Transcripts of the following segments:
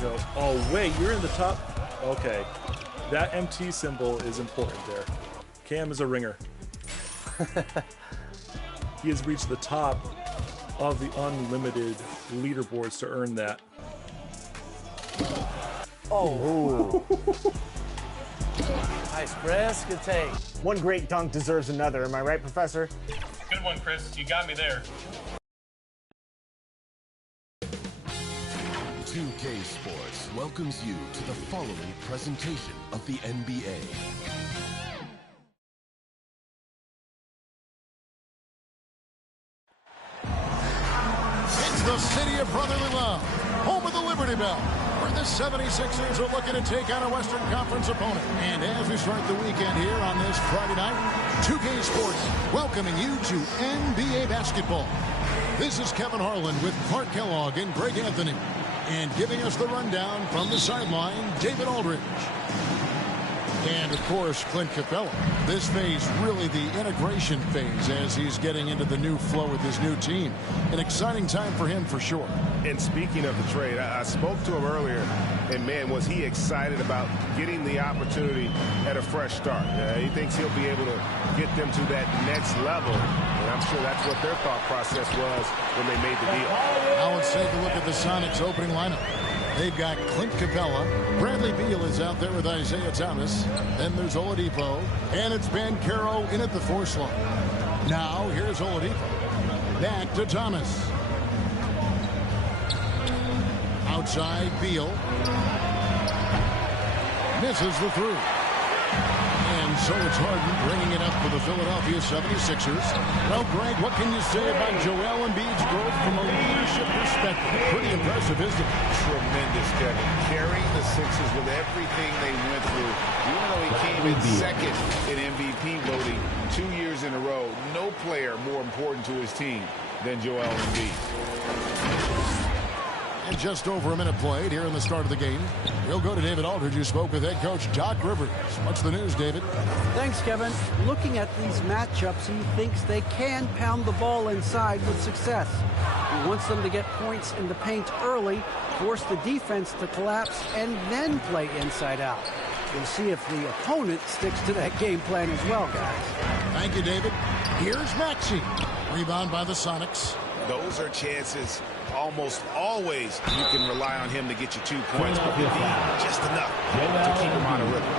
No. Oh, wait, you're in the top. Okay. That MT symbol is important there. Cam is a ringer. He has reached the top of the unlimited leaderboards to earn that. Oh. Nice, Chris. Good take. One great dunk deserves another. Am I right, Professor? Good one, Chris. You got me there. 2K Sports welcomes you to the following presentation of the NBA. It's the city of brotherly love, home of the Liberty Bell, where the 76ers are looking to take on a Western Conference opponent. And as we start the weekend here on this Friday night, 2K Sports welcoming you to NBA basketball. This is Kevin Harlan with Clark Kellogg and Greg Anthony. And giving us the rundown from the sideline, David Aldridge. And, of course, Clint Capella. This phase, really the integration phase as he's getting into the new flow with his new team. An exciting time for him for sure. And speaking of the trade, I spoke to him earlier, and, man, was he excited about getting the opportunity at a fresh start. He thinks he'll be able to get them to that next level, and I'm sure that's what their thought process was when they made the deal. Now let's take a look at the Sonics opening lineup. They've got Clint Capella. Bradley Beal is out there with Isaiah Thomas. Then there's Oladipo. And it's Banchero in at the 4 slot. Now here's Oladipo. Back to Thomas. Outside Beal. Misses the three. And so it's Harden bringing it up for the Philadelphia 76ers. Well, Greg, what can you say about Joel Embiid's growth from a leadership perspective? Pretty impressive, isn't it? Tremendous, Kevin. Carrying the Sixers with everything they went through. Even though he came in second in MVP voting 2 years in a row, no player more important to his team than Joel Embiid. And just over a minute played here in the start of the game. We'll go to David Aldridge, who spoke with head coach Doc Rivers. What's the news, David? Thanks, Kevin. Looking at these matchups, he thinks they can pound the ball inside with success. He wants them to get points in the paint early, force the defense to collapse, and then play inside out. We'll see if the opponent sticks to that game plan as well, guys. Thank you, David. Here's Maxey. Rebound by the Sonics. Those are chances almost always you can rely on him to get you 2 points, but just enough to keep him out of rhythm.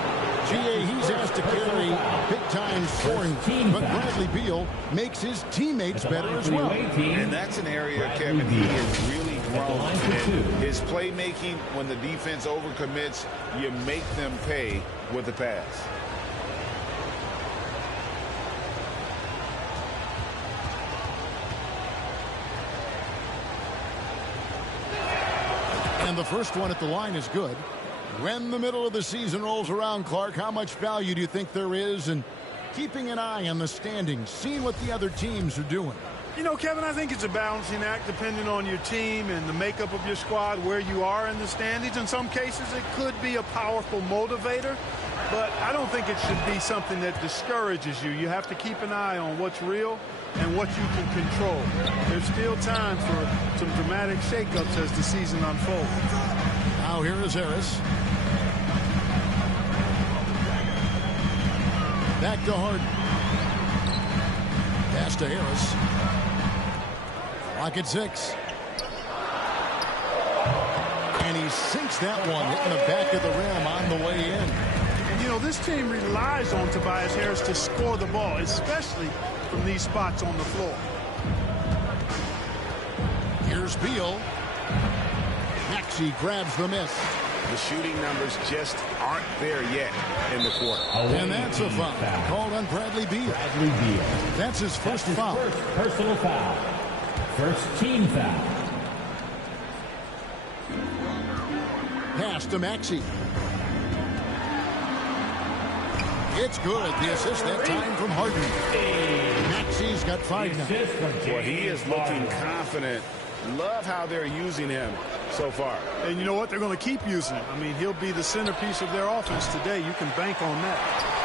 G.A. he's asked to carry big-time scoring, but Bradley Beal makes his teammates better as well. And that's an area, Kevin, he has really grown. And his playmaking, when the defense overcommits, you make them pay with the pass. And the first one at the line is good. When the middle of the season rolls around, Clark, how much value do you think there is in keeping an eye on the standings, seeing what the other teams are doing? You know, Kevin, I think it's a balancing act depending on your team and the makeup of your squad, where you are in the standings. In some cases, it could be a powerful motivator, but I don't think it should be something that discourages you. You have to keep an eye on what's real and what you can control. There's still time for some dramatic shakeups as the season unfolds. Now here is Harris. Back to Harden. Pass to Harris. Clock at 6. And he sinks that one, hitting the back of the rim on the way in. And, you know, this team relies on Tobias Harris to score the ball, especially from these spots on the floor. Here's Beal. Maxey grabs the miss. The shooting numbers just aren't there yet in the quarter. And that's a foul called on Bradley Beal. That's his first foul. First personal foul. First team foul. Pass to Maxey. It's good. The assist that time from Harden. Maxey's got 5 now. Well, he is looking confident. Love how they're using him. so far. And you know what? They're going to keep using him. I mean, he'll be the centerpiece of their offense today. You can bank on that.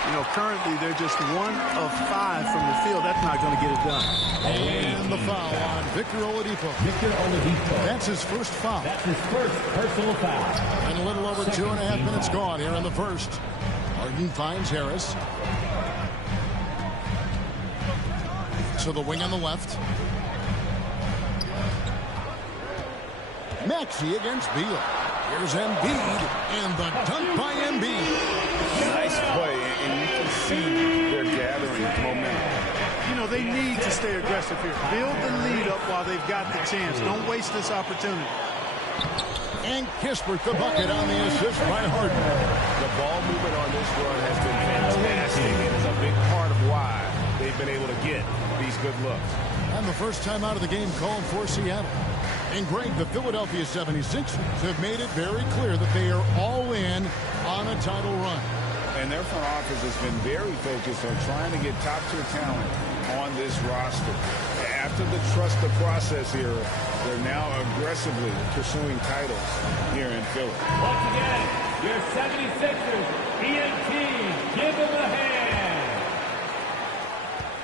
You know, currently they're just 1 of 5 from the field. That's not going to get it done. And the foul on Victor Oladipo. Victor Oladipo. That's his first foul. That's his first personal foul. And a little over 2.5 minutes gone here in the first. Harden finds Harris. To the wing on the left. Maxey against Beal. Here's Embiid, and the dunk by Embiid. Nice play, and you can see they're gathering momentum. You know, they need to stay aggressive here. Build the lead up while they've got the chance. Don't waste this opportunity. And Kispert the bucket on the assist by Harden. The ball movement on this run has been fantastic and is a big part of why they've been able to get these good looks. And the first time out of the game called for Seattle. And Greg, the Philadelphia 76ers have made it very clear that they are all in on a title run. And their front office has been very focused on trying to get top-tier talent on this roster. After the trust the process era, they're now aggressively pursuing titles here in Philly. Once again, your 76ers, ENT, give them a hand.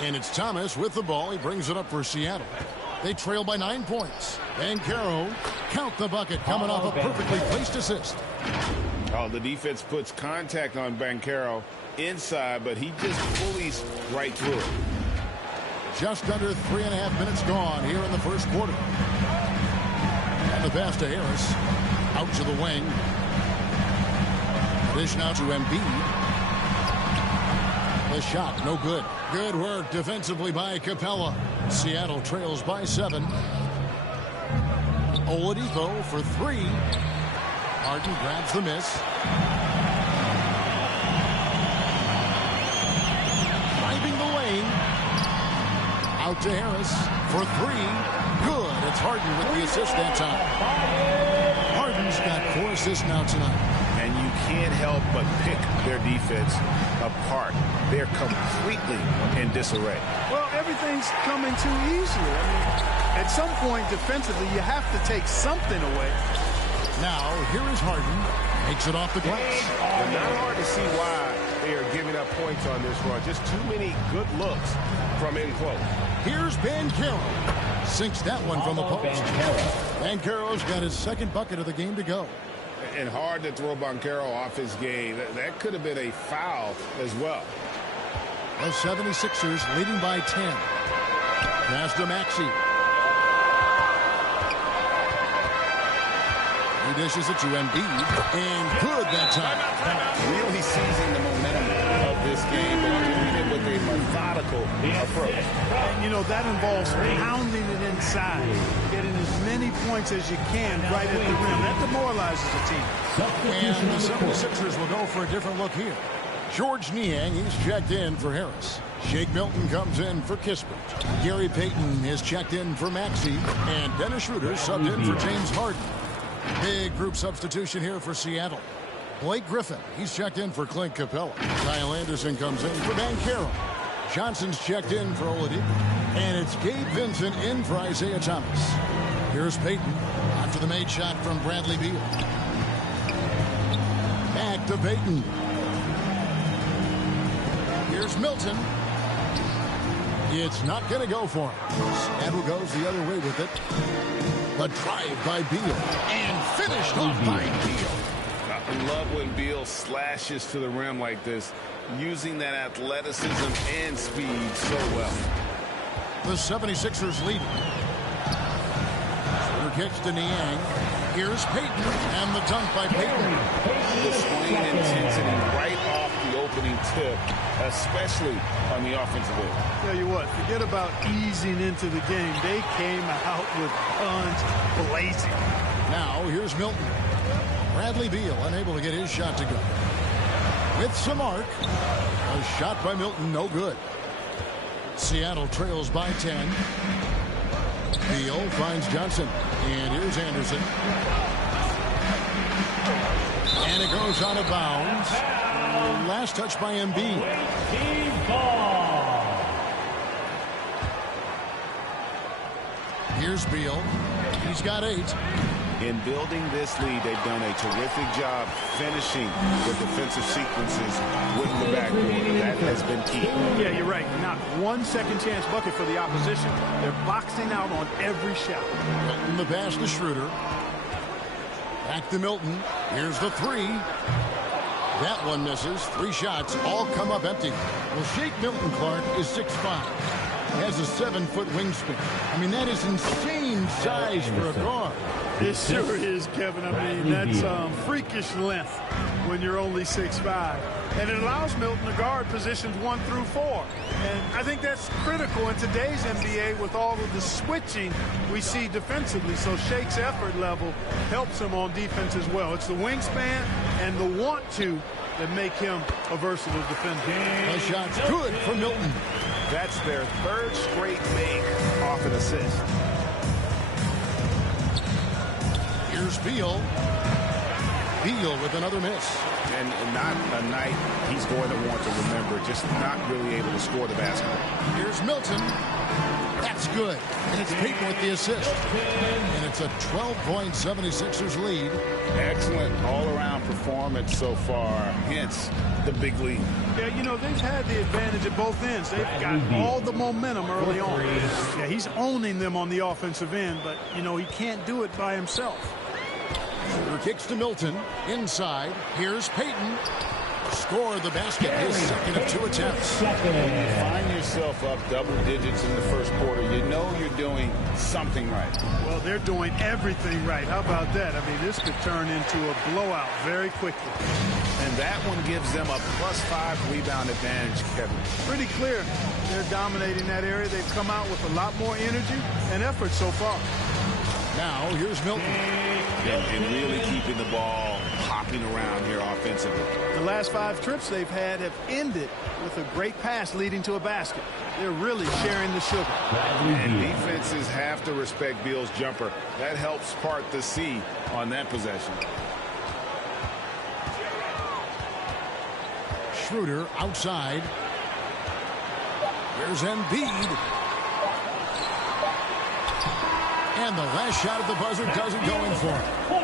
And it's Thomas with the ball. He brings it up for Seattle. They trail by 9 points. And Caro, count the bucket, coming off a perfectly placed assist. Oh, the defense puts contact on Banchero inside, but he just bullies right through it. Just under 3.5 minutes gone here in the first quarter. And the pass to Harris. Out to the wing. Dish now to Embiid. The shot, no good. Good work defensively by Capella. Seattle trails by 7. Oladipo for 3. Harden grabs the miss. Driving the lane. Out to Harris for 3. Good. It's Harden with the assist that time. Harden's got 4 assists now tonight. And you can't help but pick their defense apart. They're completely in disarray. Well, everything's coming too easily. I mean, at some point defensively, you have to take something away. Now, here is Harden. Makes it off the glass. It's not hard to see why they are giving up points on this run. Just too many good looks from in close. Here's Banchero. Sinks that one from the post. Banchero's got his second bucket of the game to go. And hard to throw Banchero off his game. That could have been a foul as well. The 76ers leading by 10. Pass to Maxey. He dishes it to Embiid. And good that time. Really seizing the momentum of this game, but doing it with a methodical approach. And, you know, that involves pounding it inside, getting as many points as you can right at the rim. That demoralizes the team. And the 76ers will go for a different look here. George Niang, he's checked in for Harris. Shake Milton comes in for Kispert. Gary Payton is checked in for Maxey. And Dennis Schroeder subbed in for James Harden. Big group substitution here for Seattle. Blake Griffin, he's checked in for Clint Capella. Kyle Anderson comes in for Banchero. Johnson's checked in for Oladipo. And it's Gabe Vincent in for Isaiah Thomas. Here's Payton after the made shot from Bradley Beal. Back to Payton. Here's Milton. It's not going to go for him. Seattle goes the other way with it. The drive by Beal. And finished off by Beal. I love when Beal slashes to the rim like this, using that athleticism and speed so well. The 76ers lead. Shooter kicks to Niang. Here's Payton, and the dunk by Payton. Displaying intensity right off the opening tip, especially on the offensive end. Tell you what, forget about easing into the game. They came out with guns blazing. Now, here's Milton. Bradley Beal unable to get his shot to go. With some arc. A shot by Milton, no good. Seattle trails by 10. Beal finds Johnson. And here's Anderson. And it goes out of bounds. Last touch by Embiid. Here's Beal. He's got 8. In building this lead, they've done a terrific job finishing the defensive sequences with the backboard. That has been key. Yeah, you're right. Not one second chance bucket for the opposition. They're boxing out on every shot. Milton the pass to Schroeder. Back to Milton. Here's the three. That one misses. 3 shots all come up empty. Well, Shake Milton Clark is 6'5". Has a 7-foot wingspan. I mean, that is insane size for a guard. It sure is, Kevin. I mean, that's freakish length when you're only 6'5". And it allows Milton to guard positions 1 through 4. And I think that's critical in today's NBA with all of the switching we see defensively. So Shake's effort level helps him on defense as well. It's the wingspan and the want-to that make him a versatile defender. The shot's good for Milton. That's their 3rd straight make off an assist. Here's Beal. Beal with another miss. And not a night he's going to want to remember, just not really able to score the basketball. Here's Milton. That's good. And it's Payton with the assist. And it's a 12-point 76ers lead. Excellent all-around performance so far, hence the big lead. Yeah, you know, they've had the advantage at both ends. They've got all the momentum early on. Yeah, he's owning them on the offensive end, but, you know, he can't do it by himself. Schroeder kicks to Milton. Inside. Here's Payton. Score the basket. His 2nd of 2 attempts. When you find yourself up double digits in the first quarter, you know you're doing something right. Well, they're doing everything right. How about that? I mean, this could turn into a blowout very quickly. And that one gives them a +5 rebound advantage, Kevin. Pretty clear. They're dominating that area. They've come out with a lot more energy and effort so far. Now, here's Milton. And really keeping the ball hopping around here offensively. The last 5 trips they've had have ended with a great pass leading to a basket. They're really sharing the sugar. And defenses have to respect Beal's jumper. That helps part the sea on that possession. Schroeder outside. Here's Embiid. And the last shot at the buzzer doesn't go in for him.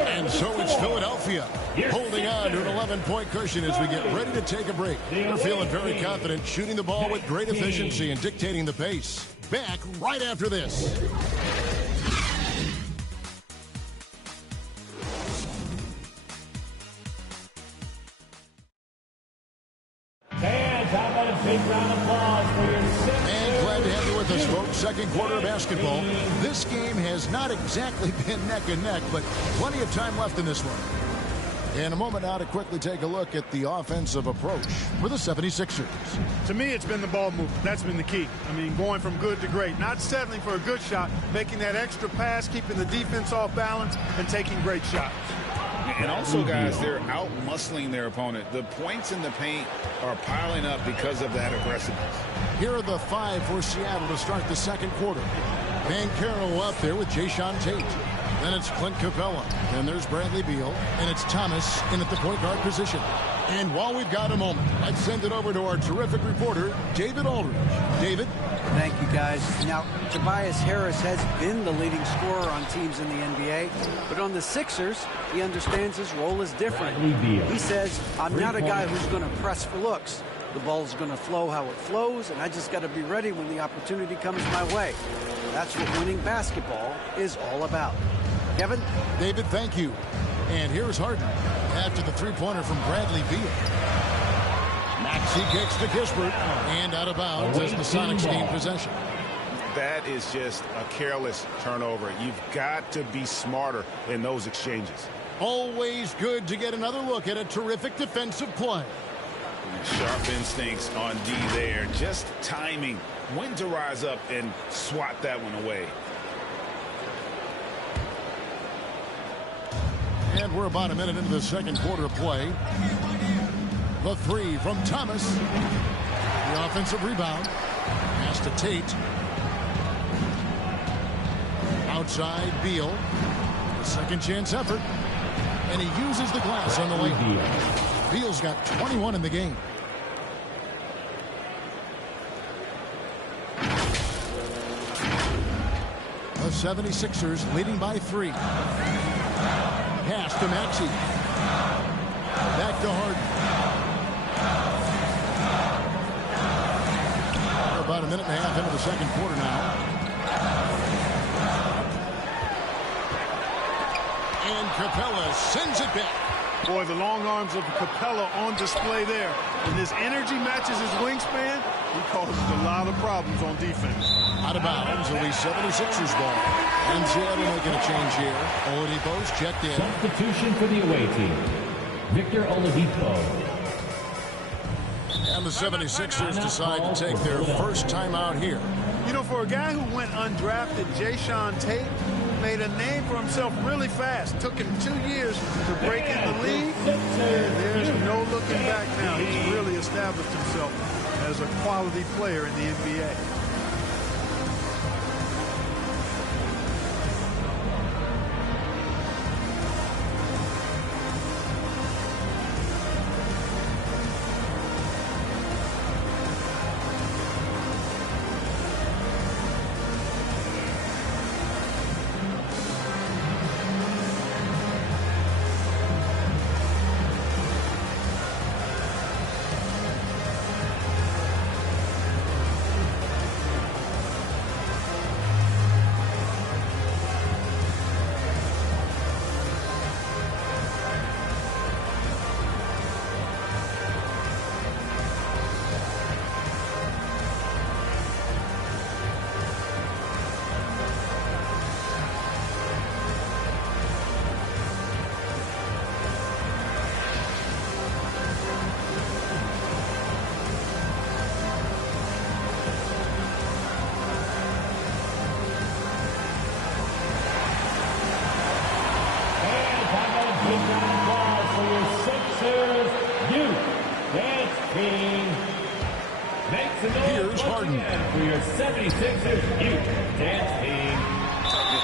And so it's Philadelphia holding on to an 11-point cushion as we get ready to take a break. They're feeling very confident, shooting the ball with great efficiency and dictating the pace. Back right after this. Fans, how about a big round of applause for your And glad to have you with us, folks. Second quarter of basketball. This game has not exactly been neck and neck, but plenty of time left in this one. In a moment now to quickly take a look at the offensive approach for the 76ers. To me, it's been the ball movement. That's been the key. I mean, going from good to great. Not settling for a good shot, making that extra pass, keeping the defense off balance, and taking great shots. And also, guys, they're out-muscling their opponent. The points in the paint are piling up because of that aggressiveness. Here are the 5 for Seattle to start the second quarter. Banchero up there with Jayshawn Tate. Then it's Clint Capella. Then there's Bradley Beal. And it's Thomas in at the point guard position. And while we've got a moment, let's send it over to our terrific reporter, David Aldridge. David? Thank you, guys. Now, Tobias Harris has been the leading scorer on teams in the NBA, but on the Sixers, he understands his role is different. He says, I'm not a guy who's going to press for looks. The ball's going to flow how it flows, and I just got to be ready when the opportunity comes my way. That's what winning basketball is all about. Kevin? David, thank you. And here's Harden after the three-pointer from Bradley Beal. Maxey kicks to Kispert and out of bounds as the Sonics gain possession. That is just a careless turnover. You've got to be smarter in those exchanges. Always good to get another look at a terrific defensive play. Sharp instincts on D there. Just timing when to rise up and swat that one away. And we're about a minute into the second quarter of play. The three from Thomas. The offensive rebound. Pass to Tate. Outside Beal. The second chance effort. And he uses the glass on the layup. Beal's got 21 in the game. The 76ers leading by 3. Pass to Maxey. Back to Harden. About a minute and a half into the second quarter now. And Capella sends it back. Boy, the long arms of Capella on display there. When his energy matches his wingspan, he causes a lot of problems on defense. Out of bounds, it'll be 76ers ball. And Seattle making a change here. Oladipo's checked in. Substitution for the away team. Victor Oladipo. And the 76ers decide to take their first time out here. You know, for a guy who went undrafted, Jayshawn Tate made a name for himself really fast. Took him 2 years to break in the league. And there's no looking back now. He's really established himself as a quality player in the NBA. Here's Harden. For your 76ers youth dance team.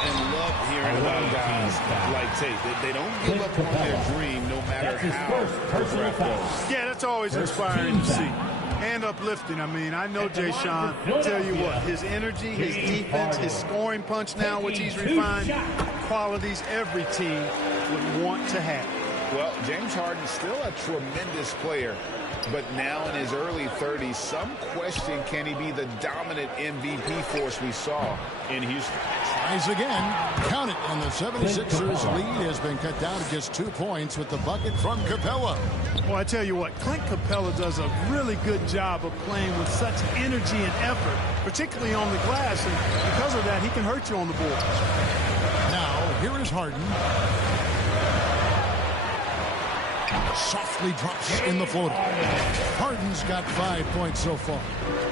And love hearing about guys like Tate. They don't give up on their dream no matter how the draft goes. Yeah, that's always inspiring to see. And uplifting. I mean, I know Jayshawn. Tell you what, his energy, his defense, his scoring punch now, which he's refined, qualities every team would want to have. Well, James Harden's still a tremendous player, but now in his early 30s, some question, can he be the dominant MVP force we saw in Houston? Tries again. Count it. And the 76ers lead has been cut down to just 2 points with the bucket from Capella. Well, I tell you what, Clint Capella does a really good job of playing with such energy and effort, particularly on the glass, and because of that, he can hurt you on the boards. Now, here is Harden. Softly drops in the floater. Harden's got 5 points so far.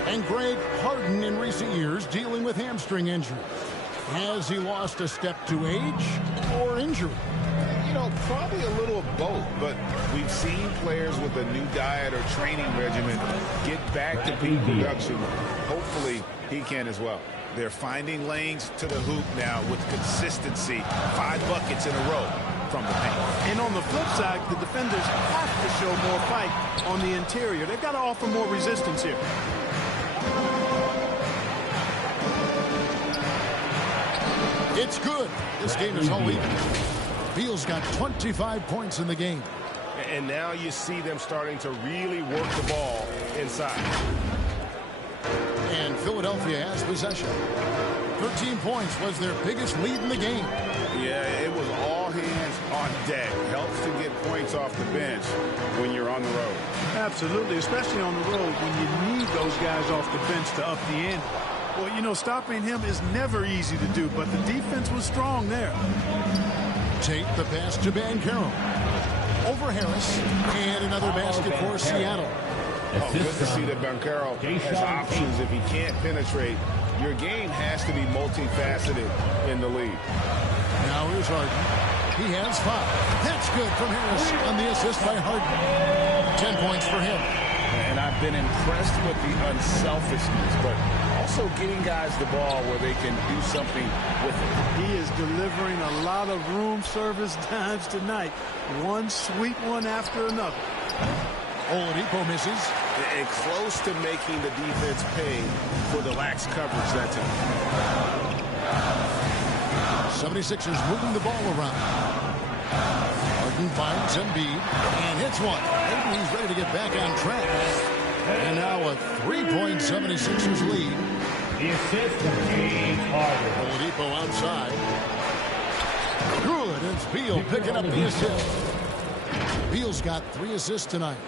And Greg, Harden in recent years dealing with hamstring injury. Has he lost a step to age or injury? You know, probably a little of both, but we've seen players with a new diet or training regimen get back to peak production. Hopefully, he can as well. They're finding lanes to the hoop now with consistency. 5 buckets in a row from the paint. And on the flip side, the defenders have to show more fight on the interior. They've got to offer more resistance here. It's good. This game is all even. Beal's got 25 points in the game. And now you see them starting to really work the ball inside. And Philadelphia has possession. 13 points was their biggest lead in the game. Yeah, it was all hands on deck. Helps to get points off the bench when you're on the road. Absolutely, especially on the road when you need those guys off the bench to up the ante. Well, you know, stopping him is never easy to do, but the defense was strong there. Tate the pass to Banchero. Over Harris. And another basket for Seattle. Oh, good to see that Banchero has options if he can't penetrate. Your game has to be multifaceted in the league. Now here's Harden. He has 5. That's good from Harris on the assist by Harden. 10 points for him. And I've been impressed with the unselfishness, but also getting guys the ball where they can do something with it. He is delivering a lot of room service dimes tonight. One sweet one after another. Oladipo misses. And close to making the defense pay for the lax coverage that time. 76ers moving the ball around. Harden finds Embiid and hits one. Maybe he's ready to get back on track. And now a 3-76ers lead. The assist from James Harden. Oladipo outside. Good. It's Beal picking up the assist. Beal's got 3 assists tonight.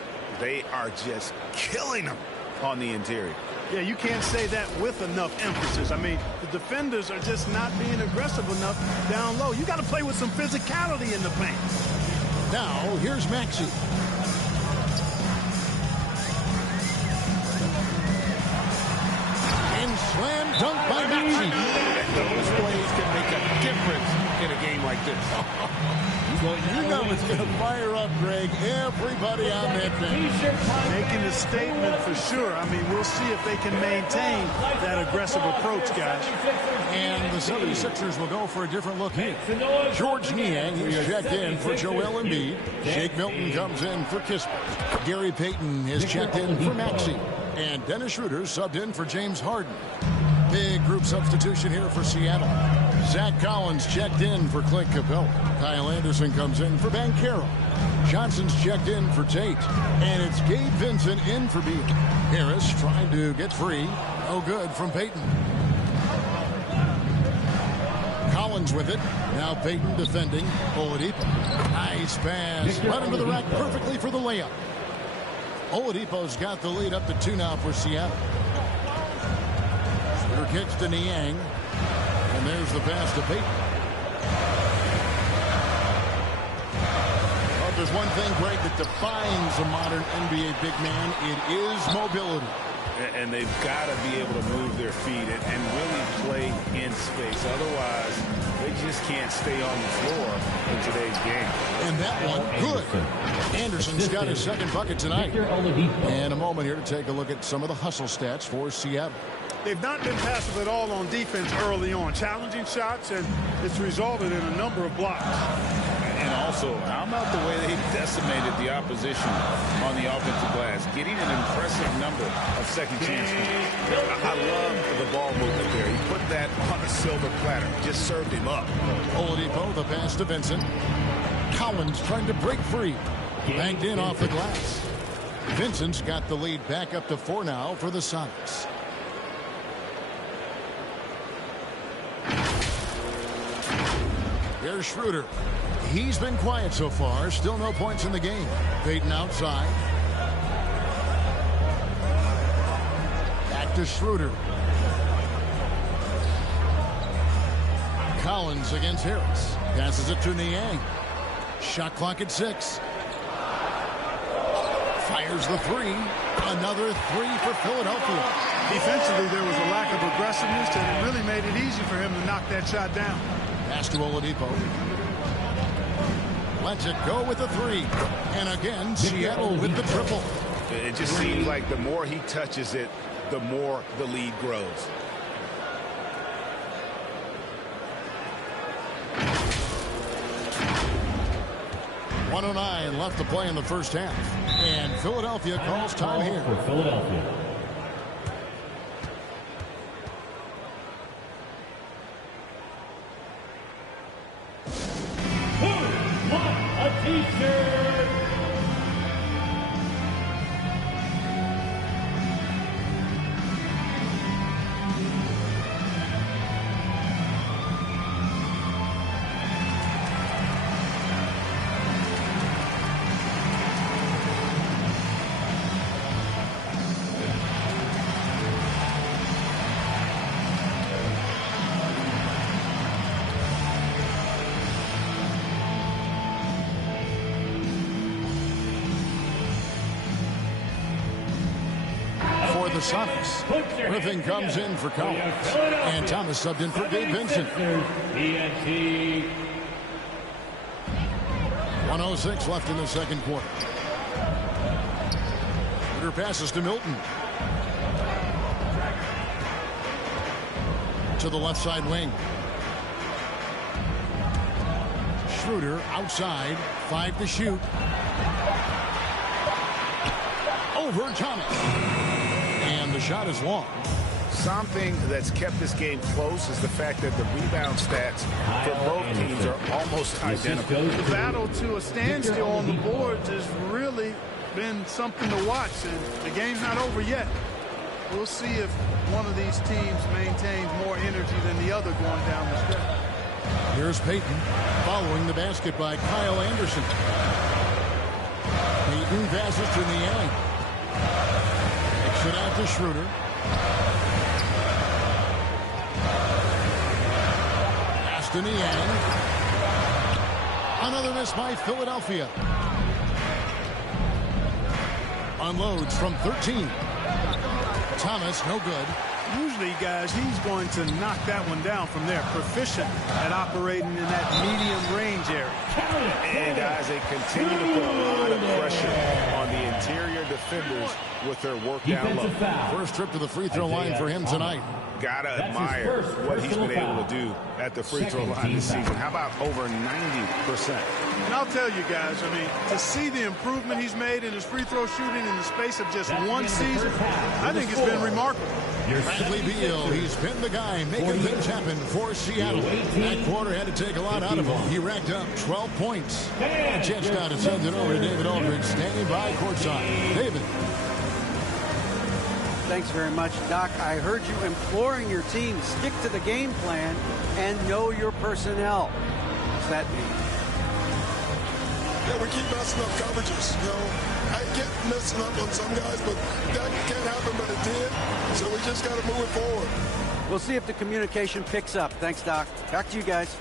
They are just killing them on the interior. Yeah, you can't say that with enough emphasis. I mean, the defenders are just not being aggressive enough down low. You got to play with some physicality in the paint. Now, here's Maxey. And slam dunk by Maxey. Those plays can make a difference in a game like this. Well, you know it's going to fire up, Greg. Everybody on that bench. Making a statement for sure. I mean, we'll see if they can maintain that aggressive approach, guys. And the 76ers will go for a different look here. George Niang, who's checked in for Joel Embiid. Shake Milton comes in for Kispert. Gary Payton is checked in for Maxey. And Dennis Schroeder subbed in for James Harden. Big group substitution here for Seattle. Zach Collins checked in for Clint Capella. Kyle Anderson comes in for Banchero. Johnson's checked in for Tate. And it's Gabe Vincent in for Beal. Harris trying to get free. No good from Payton. Collins with it. Now Payton defending. Oladipo. Nice pass. Right into the rack perfectly for the layup. Oladipo's got the lead up to 2 now for Seattle. Shooter kicks to Niang. And there's the pass to Payton. Well, if there's one thing, Greg, that defines a modern NBA big man, it is mobility. And they've got to be able to move their feet and really play in space. Otherwise, they just can't stay on the floor in today's game. And that one, good. Anderson's got his second bucket tonight. And a moment here to take a look at some of the hustle stats for Seattle. They've not been passive at all on defense early on. Challenging shots, and it's resulted in a number of blocks. And also, how about the way they decimated the opposition on the offensive glass, getting an impressive number of second chances. I love the ball movement there. He put that on a silver platter, just served him up. Oladipo, the pass to Vincent. Collins trying to break free. Banked in off the glass. Vincent's got the lead back up to 4 now for the Sonics. Here's Schroeder. He's been quiet so far. Still no points in the game. Payton outside. Back to Schroeder. Collins against Harris. Passes it to Niang. Shot clock at 6. Fires the 3. Another 3 for Philadelphia. Defensively, there was a lack of aggressiveness, and it really made it easy for him to knock that shot down. Pass to Oladipo. Lets it go with the 3. And again, Seattle with the triple. It just seems like the more he touches it, the more the lead grows. .109 left to play in the first half. And Philadelphia calls time here. For Philadelphia. T-shirt. The Sonics. Griffin comes in for Collins. And Thomas subbed in for Gabe Vincent. 1:06 left in the second quarter. Schroeder passes to Milton. To the left side wing. Schroeder outside. 5 to shoot. Over Thomas. And the shot is long. Something that's kept this game close is the fact that the rebound stats for both teams are almost identical. The battle to a standstill on the boards has really been something to watch, and the game's not over yet. We'll see if one of these teams maintains more energy than the other going down the stretch. Here's Payton following the basket by Kyle Anderson. Payton passes to Niang. Kicks it out to Schroeder. Pass to Niang. Another miss by Philadelphia. Unloads from 13. Thomas, no good. Usually, guys, he's going to knock that one down from there. Proficient at operating in that medium range area. And guys, they continue to put a lot of pressure on the interior defenders with their work down low. First trip to the free throw line for him tonight. Gotta admire what he's been able to do at the free throw line this season. How about over 90%? And I'll tell you guys, I mean, to see the improvement he's made in his free throw shooting in the space of just one season, I think it's been remarkable. Bradley Beal, he's been the guy making things happen for Seattle. That quarter had to take a lot out of him. He racked up 12 points. A chance now to send it over to David Aldridge, standing by courtside. David. Thanks very much, Doc. I heard you imploring your team, stick to the game plan and know your personnel. What's that mean? Yeah, we keep messing up coverages. You know, I get messing up on some guys, but that can't happen, but it did. So we just got to move it forward. We'll see if the communication picks up. Thanks, Doc. Back to you guys.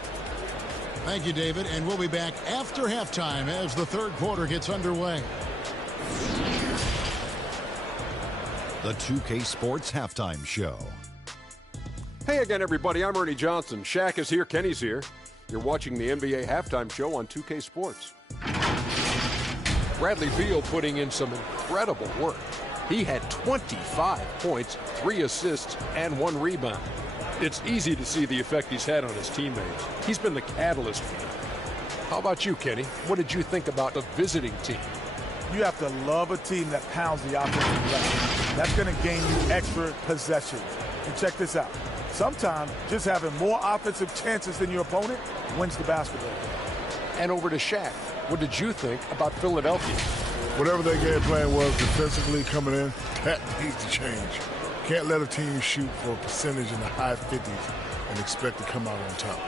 Thank you, David. And we'll be back after halftime as the third quarter gets underway. The 2K Sports Halftime Show. Hey again, everybody. I'm Ernie Johnson. Shaq is here. Kenny's here. You're watching the NBA Halftime Show on 2K Sports. Bradley Beal putting in some incredible work. He had 25 points, 3 assists, and 1 rebound. It's easy to see the effect he's had on his teammates. He's been the catalyst for them. How about you, Kenny? What did you think about the visiting team? You have to love a team that pounds the offensive glass. That's going to gain you extra possessions. And check this out. Sometimes just having more offensive chances than your opponent wins the basketball game. And over to Shaq. What did you think about Philadelphia? Whatever their game plan was defensively coming in, that needs to change. Can't let a team shoot for a percentage in the high 50s and expect to come out on top.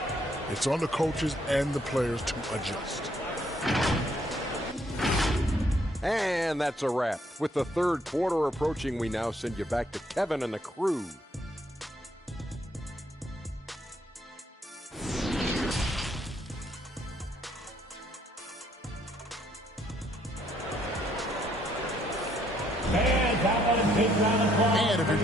It's on the coaches and the players to adjust. And that's a wrap. With the third quarter approaching, we now send you back to Kevin and the crew. And if you're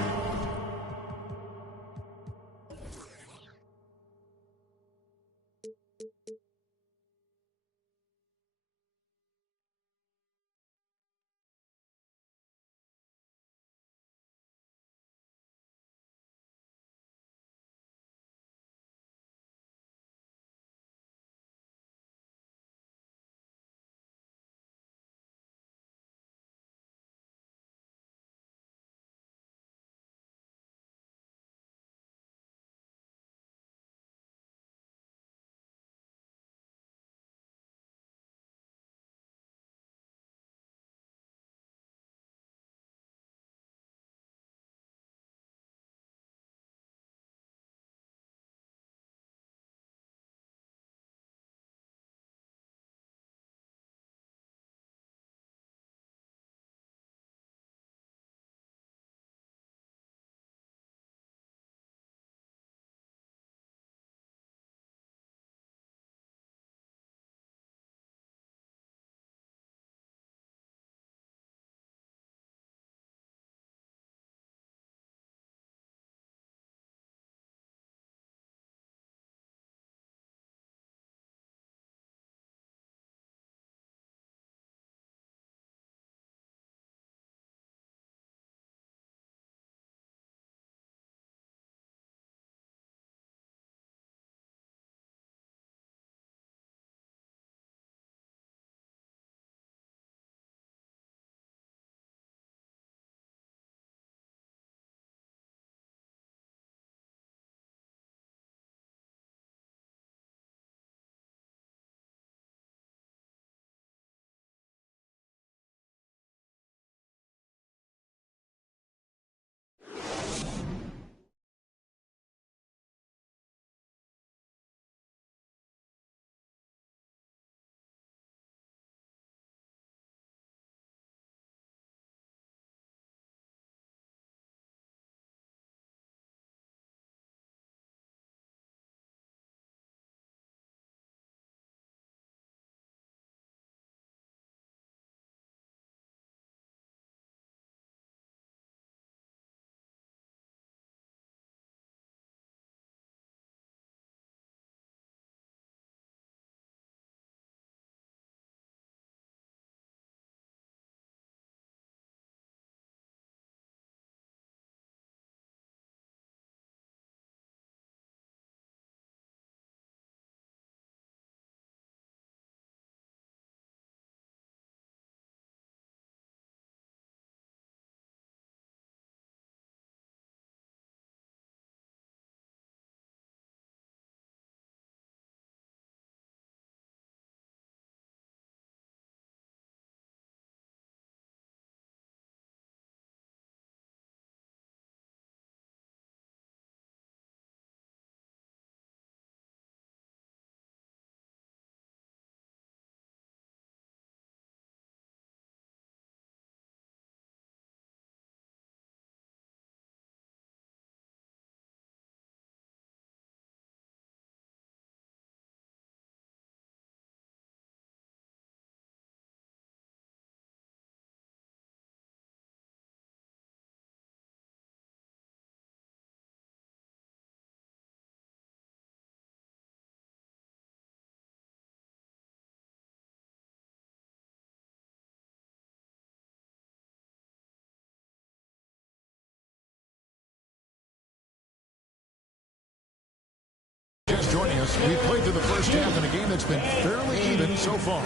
us. We've played through the first half in a game that's been fairly even so far.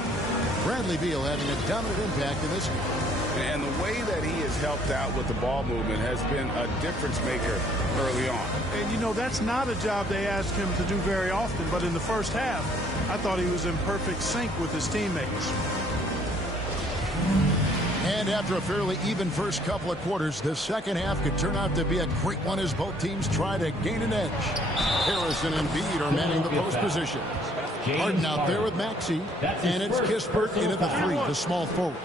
Bradley Beal having a dominant impact in this game. And the way that he has helped out with the ball movement has been a difference maker early on. And, you know, that's not a job they ask him to do very often. But in the first half, I thought he was in perfect sync with his teammates. And after a fairly even first couple of quarters, the second half could turn out to be a great one as both teams try to gain an edge. Harrison and Embiid are manning the post position. Harden out there with Maxey. And it's Kispert in at the 3, the small forward.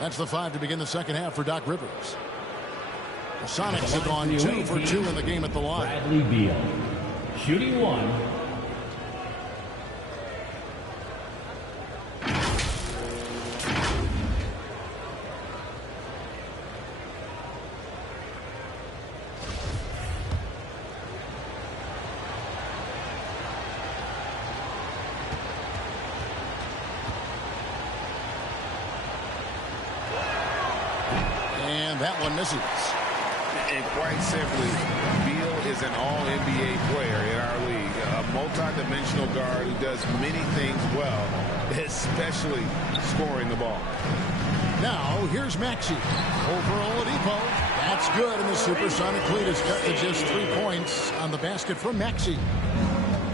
That's the 5 to begin the second half for Doc Rivers. The Sonics have gone 2 for 2 in the game at the line. Bradley Beal, shooting 1. That one misses. And quite simply, Beal is an all-NBA player in our league. A multi-dimensional guard who does many things well, especially scoring the ball. Now, here's Maxey. Over Oladipo. That's good, and the Supersonic lead is cut to just 3 points on the basket from Maxey.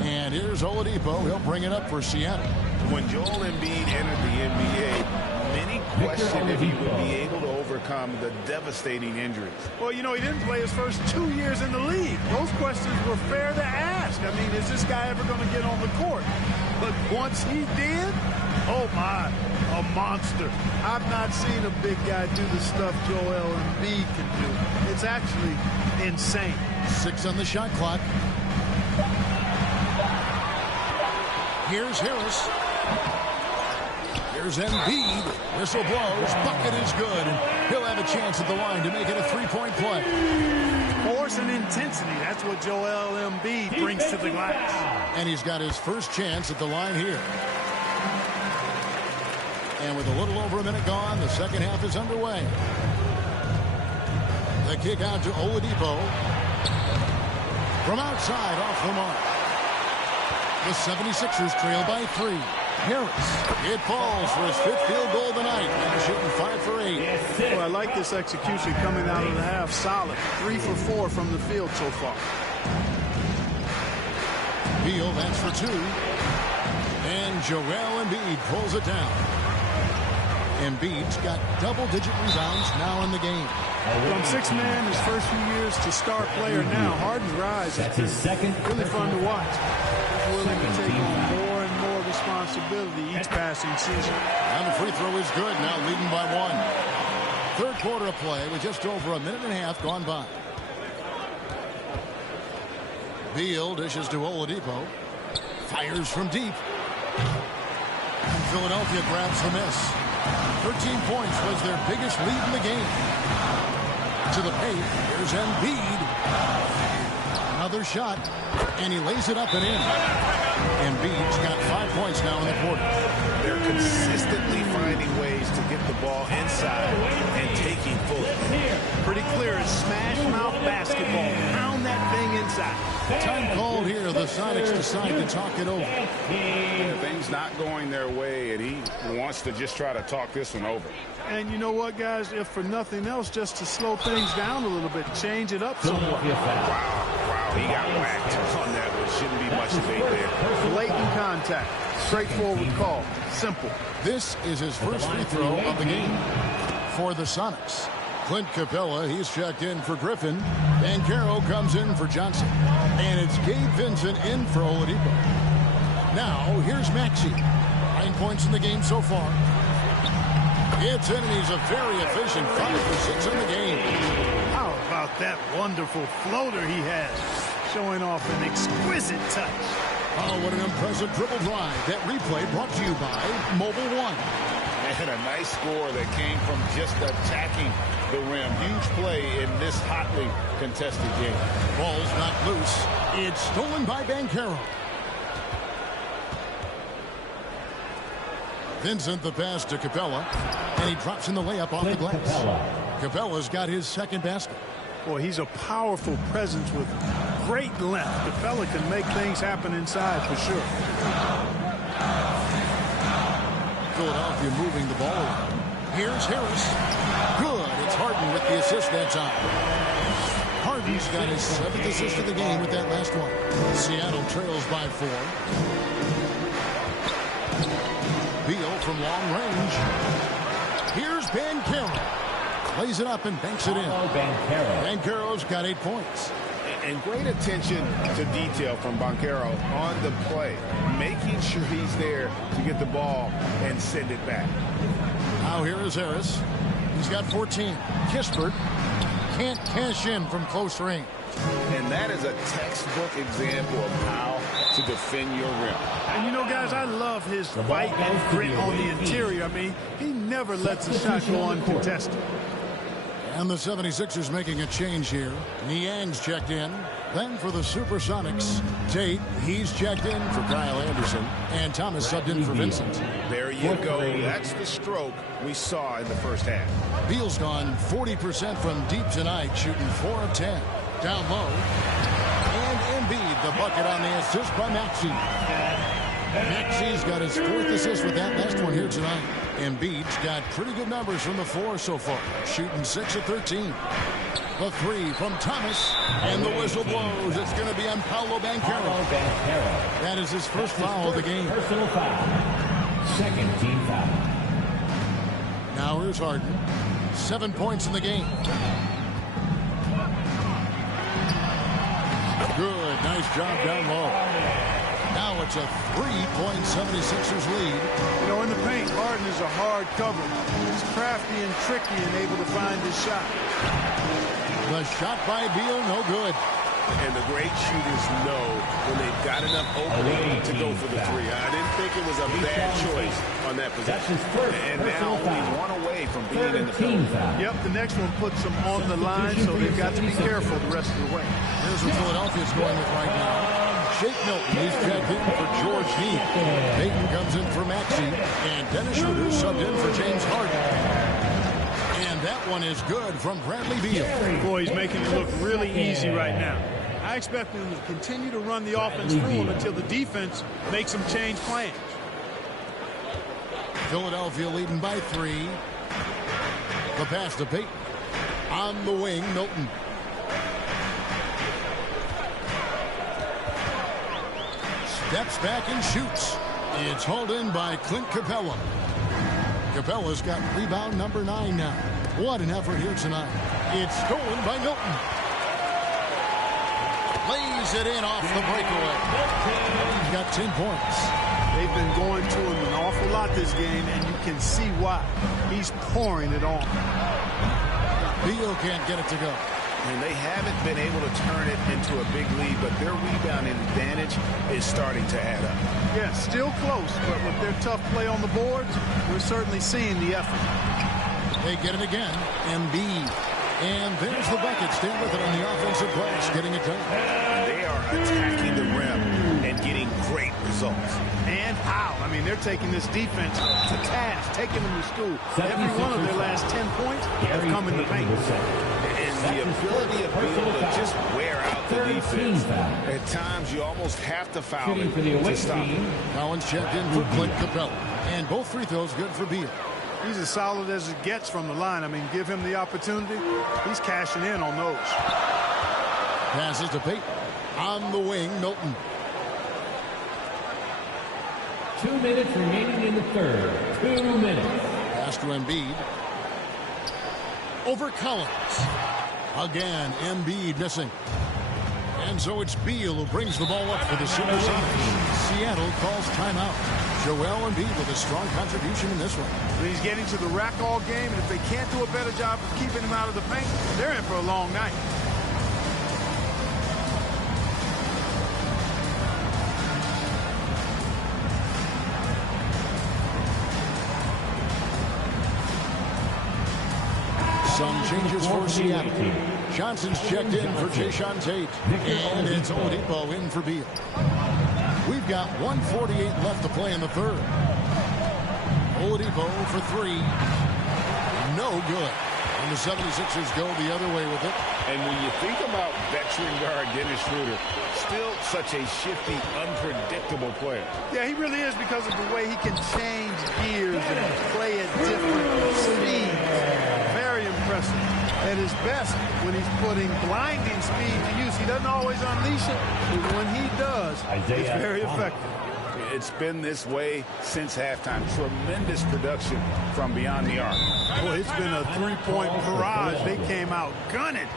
And here's Oladipo. He'll bring it up for Seattle. When Joel Embiid entered the NBA, many questioned if he would be able to overcome the devastating injuries. Well, you know, he didn't play his first 2 years in the league. Those questions were fair to ask. I mean, is this guy ever going to get on the court? But once he did, oh my, a monster. I've not seen a big guy do the stuff Joel Embiid can do. It's actually insane. 6 on the shot clock. Here's Harris. Here's Embiid. Whistle blows. Bucket is good. And he'll have a chance at the line to make it a 3-point play. Force and intensity. That's what Joel Embiid brings to the glass. And he's got his first chance at the line here. And with a little over a minute gone, the second half is underway. The kick out to Oladipo. From outside, off the mark. The 76ers trail by 3. Harris. It falls for his 5th field goal of the night. And shooting 5 for 8. Well, I like this execution coming out of the half. Solid. 3 for 4 from the field so far. Beal, that's for 2. And Joel Embiid pulls it down. Embiid's got double-digit rebounds now in the game. From 6 man his first few years to star player now, Harden's rise has been really fun to watch. He's willing to take on more and more responsibility each passing season. And the free throw is good, now leading by 1. Third quarter of play with just over a minute and a half gone by. Beal dishes to Oladipo. Fires from deep. And Philadelphia grabs the miss. 13 points was their biggest lead in the game. To the paint, here's Embiid. Another shot, and he lays it up and in. Embiid's got 5 points now in the quarter. They're consistently finding ways to get the ball inside and taking bullets. Pretty clear as smash mouth basketball. Pound that thing inside. Time called here. The Sonics decide to talk it over. Things not going their way, and he wants to just try to talk this one over. And you know what, guys? If for nothing else, just to slow things down a little bit, change it up somewhat. Wow, he got whacked on that one. Shouldn't be much debate there. Blatant contact. Straightforward call. Simple. This is his first free throw of the game for the Sonics. Clint Capella, he's checked in for Griffin. Banchero comes in for Johnson. And it's Gabe Vincent in for Oladipo. Now, here's Maxey. 9 points in the game so far. It's in, and he's a very efficient 5 for 6 in the game. How about that wonderful floater he has? Showing off an exquisite touch. Oh, what an impressive dribble drive. That replay brought to you by Mobile One. And a nice score that came from just attacking the rim. Huge play in this hotly contested game. Ball's not loose. It's stolen by Banchero. Vincent the pass to Capella, and he drops in the layup off the glass. Capella's got his second basket. Boy, he's a powerful presence with great length. The fella can make things happen inside for sure. Philadelphia moving the ball around. Here's Harris. Good. It's Harden with the assist that time. Harden's got his 7th assist of the game with that last one. Seattle trails by 4. Beal from long range. Here's Banchero. Plays it up and banks it in. Banchero's got 8 points. And great attention to detail from Banchero on the play, making sure he's there to get the ball and send it back. Now here is Harris. He's got 14. Kispert can't cash in from close range. And that is a textbook example of how to defend your rim. And you know, guys, I love his fight and grit on the interior. I mean, he never lets a shot go uncontested. And the 76ers making a change here. Niang's checked in. Then for the Supersonics, Tate, he's checked in for Kyle Anderson. And Thomas subbed in for Vincent. There you go. That's the stroke we saw in the first half. Beal's gone 40% from deep tonight, shooting 4 of 10. Down low. And Embiid, the bucket on the assist by Maxey. Maxey's got his 4th assist with that last one here tonight. Embiid's got pretty good numbers from the floor so far, shooting 6 of 13. The 3 from Thomas, and the whistle blows. It's going to be on Paolo Banchero. That is his first foul of the game. Personal foul. 2nd team foul. Now here's Harden. 7 points in the game. Good, nice job down low. Now it's a 3-point 76ers lead. You know, in the paint, Harden is a hard cover. He's crafty and tricky and able to find his shot. The shot by Beal, no good. And the great shooters know when they've got enough opening to go for the 3. I didn't think it was a bad choice on that possession. And now only 1 away from being in the field. Yep, the next one puts them on the line, so they've got to be careful the rest of the way. Here's what Philadelphia's going with right now. Shake Milton, he's checked in for George Neal. Payton comes in for Maxey. And Dennis Schroeder subbed in for James Harden. And that one is good from Bradley Beal. Boy, he's making it look really easy right now. I expect them to continue to run the offense through him until the defense makes them change plans. Philadelphia leading by 3. The pass to Payton. On the wing, Milton. Steps back and shoots. It's hauled in by Clint Capella. Capella's got rebound number 9 now. What an effort here tonight. It's stolen by Milton. Lays it in off the breakaway. He's got 10 points. They've been going to him an awful lot this game, and you can see why. He's pouring it on. Beal can't get it to go. And they haven't been able to turn it into a big lead, but their rebounding advantage is starting to add up. Yeah, still close, but with their tough play on the boards, we're certainly seeing the effort. They get it again. Embiid. And there's the bucket. Stay with it on the offensive glass, getting it done. They are attacking the rim and getting great results. And how? I mean, they're taking this defense to task, taking them to school. Every one of their last 10 points have come in the paint. And the ability of Beal to just wear out the defense. At times, you almost have to foul him to stop him. Collins checked in for Clint Capella. And both free throws good for Beal. He's as solid as it gets from the line. I mean, give him the opportunity. He's cashing in on those. Passes to Payton. On the wing, Milton. 2 minutes remaining in the third. 2 minutes. Pass to Embiid. Over Collins. Again, Embiid missing. And so it's Beal who brings the ball up for the Supersonics. Seattle calls timeout. Joel Embiid with a strong contribution in this one. He's getting to the rack all game, and if they can't do a better job of keeping him out of the paint, they're in for a long night. Some changes for Seattle. Johnson's checked in for Jayshawn Tate. And it's Oladipo in for Beal. We've got 1:48 left to play in the third. Oladipo for 3. No good. And the 76ers go the other way with it. And when you think about veteran guard Dennis Schroeder, still such a shifty, unpredictable player. Yeah, he really is because of the way he can change gears and play at different speeds. Very impressive. At his best when he's putting blinding speed to use. He doesn't always unleash it, but when he does, it's very effective. It's been this way since halftime. Tremendous production from beyond the arc. Well, it's been a three-point barrage. They came out gunning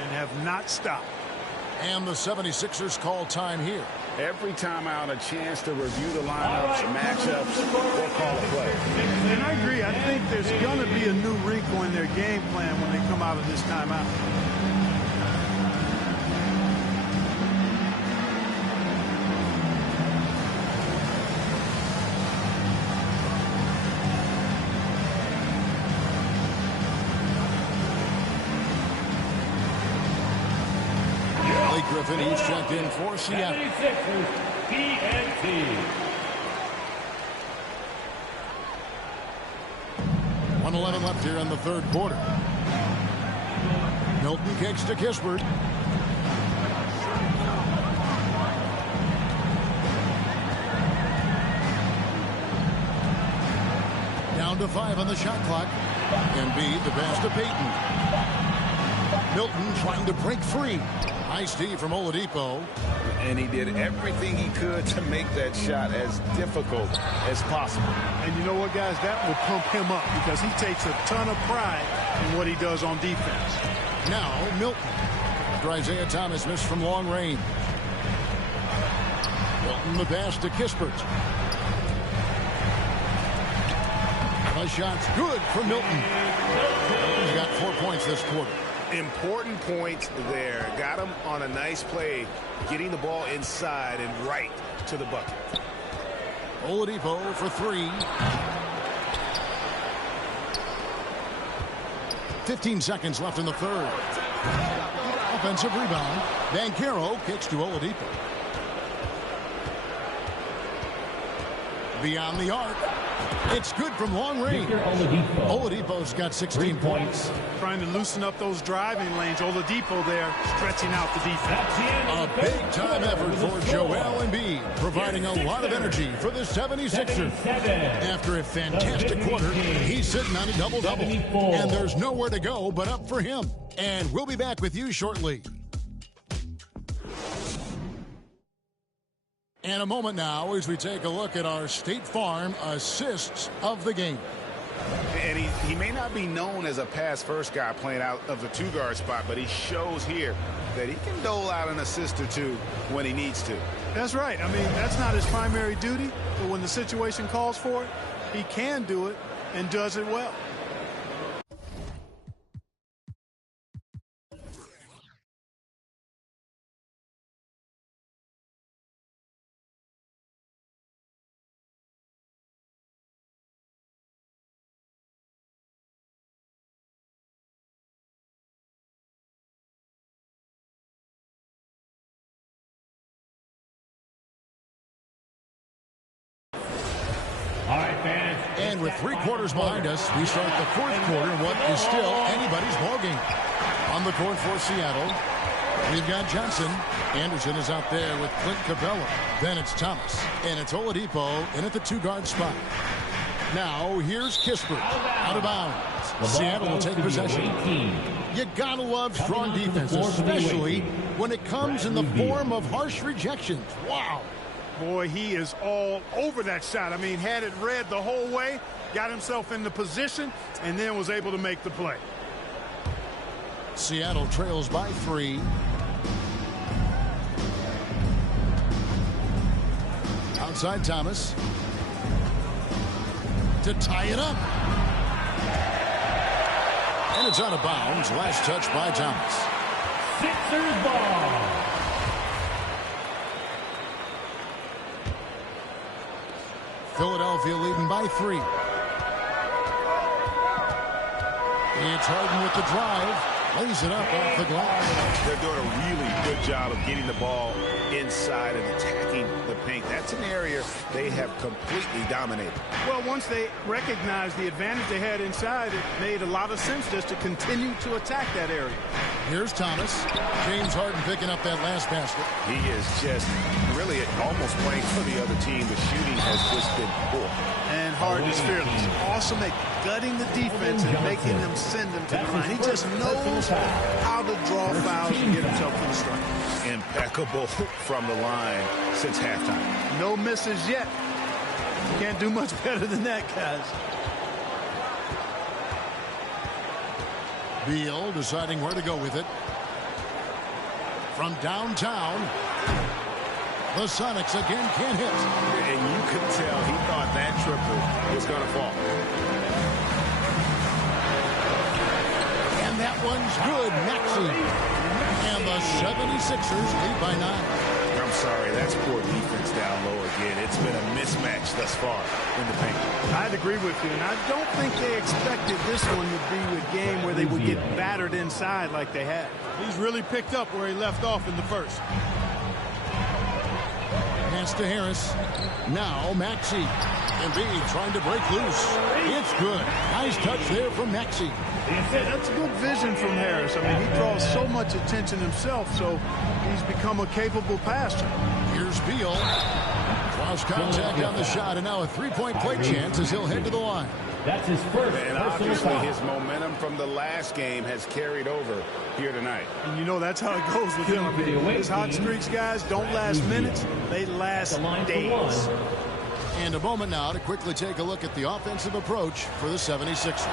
and have not stopped. And the 76ers call time here. Every time out, a chance to review the lineups, matchups, or call a play. And I agree. I think there's going to be a new wrinkle in their game plan when they come out of this timeout. Griffin, he's checked in for Seattle. 76ers, PNT. 1:11 left here in the third quarter. Milton kicks to Kispert. Down to 5 on the shot clock. Embiid, the pass to Payton. Milton trying to break free. Nice D from Oladipo. And he did everything he could to make that shot as difficult as possible. And you know what, guys? That will pump him up because he takes a ton of pride in what he does on defense. Now, Milton. After Isaiah Thomas missed from long range. Milton the pass to Kispert. The shot's good for Milton. He's got 4 points this quarter. Important point there. Got him on a nice play, getting the ball inside and right to the bucket. Oladipo for 3. 15 seconds left in the third. Offensive rebound. Banchero kicks to Oladipo. Beyond the arc. It's good from long range. Oladipo's got 16 points. Trying to loosen up those driving lanes. Oladipo there stretching out the defense. A big-time effort for Joel Embiid, providing a lot of energy for the 76ers. After a fantastic quarter, he's sitting on a double-double. And there's nowhere to go but up for him. And we'll be back with you shortly. And a moment now as we take a look at our State Farm assists of the game. And he may not be known as a pass-first guy playing out of the two-guard spot, but he shows here that he can dole out an assist or two when he needs to. That's right. I mean, that's not his primary duty, but when the situation calls for it, he can do it and does it well. And with 3 quarters behind us, we start the fourth quarter in what is still anybody's ballgame. On the court for Seattle, we've got Johnson. Anderson is out there with Clint Capella. Then it's Thomas. And it's Oladipo in at the two-guard spot. Now, here's Kispert. Out of bounds. Seattle will take possession. You gotta love strong defense, especially when it comes in the form of harsh rejections. Wow. Boy, he is all over that shot. I mean, had it read the whole way, got himself in the position, and then was able to make the play. Seattle trails by 3. Outside Thomas. To tie it up. And it's out of bounds. Last touch by Thomas. Sixers ball. Philadelphia leading by 3. It's Harden with the drive. Lays it up off the glass. They're doing a really good job of getting the ball inside and attacking the paint. That's an area they have completely dominated. Well, once they recognized the advantage they had inside, it made a lot of sense just to continue to attack that area. Here's Thomas. James Harden picking up that last basket. He is just really almost playing for the other team. The shooting has just been poor. And Harden is fearless. Awesome at gutting the defense and making them send them to the line. He just knows how to draw fouls and get himself to the strike. Impeccable from the line since halftime. No misses yet. You can't do much better than that, guys. Beal deciding where to go with it. From downtown, the Sonics again can't hit. And you could tell he thought that triple was going to fall. And that one's good, Maxey. And the 76ers lead by 9. I'm sorry, that's poor defense down low again. It's been a mismatch thus far in the paint. I'd agree with you, and I don't think they expected this one to be a game where they would get battered inside like they had. He's really picked up where he left off in the first. Pass to Harris. Now Maxey. Embiid trying to break loose. It's good. Nice touch there from Maxey. Yeah, that's good vision from Harris. I mean, he draws so much attention himself, so he's become a capable passer. Here's Beal. Cross contact on the shot, and now a three-point play chance as he'll head to the line. That's his first. And obviously his momentum from the last game has carried over here tonight. And you know that's how it goes with him. I mean, his hot streaks, guys, don't last minutes. They last days. And a moment now to quickly take a look at the offensive approach for the 76ers.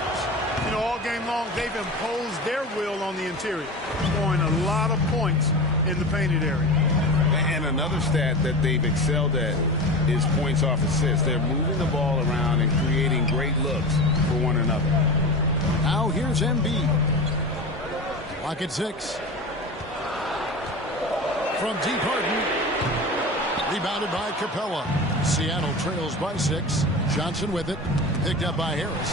You know, all game long, they've imposed their will on the interior, scoring a lot of points in the painted area. And another stat that they've excelled at is points off assists. They're moving the ball around and creating great looks for one another. Now here's Embiid. Clock at 6. From deep, Harden. Rebounded by Capella. Seattle trails by 6. Johnson with it. Picked up by Harris.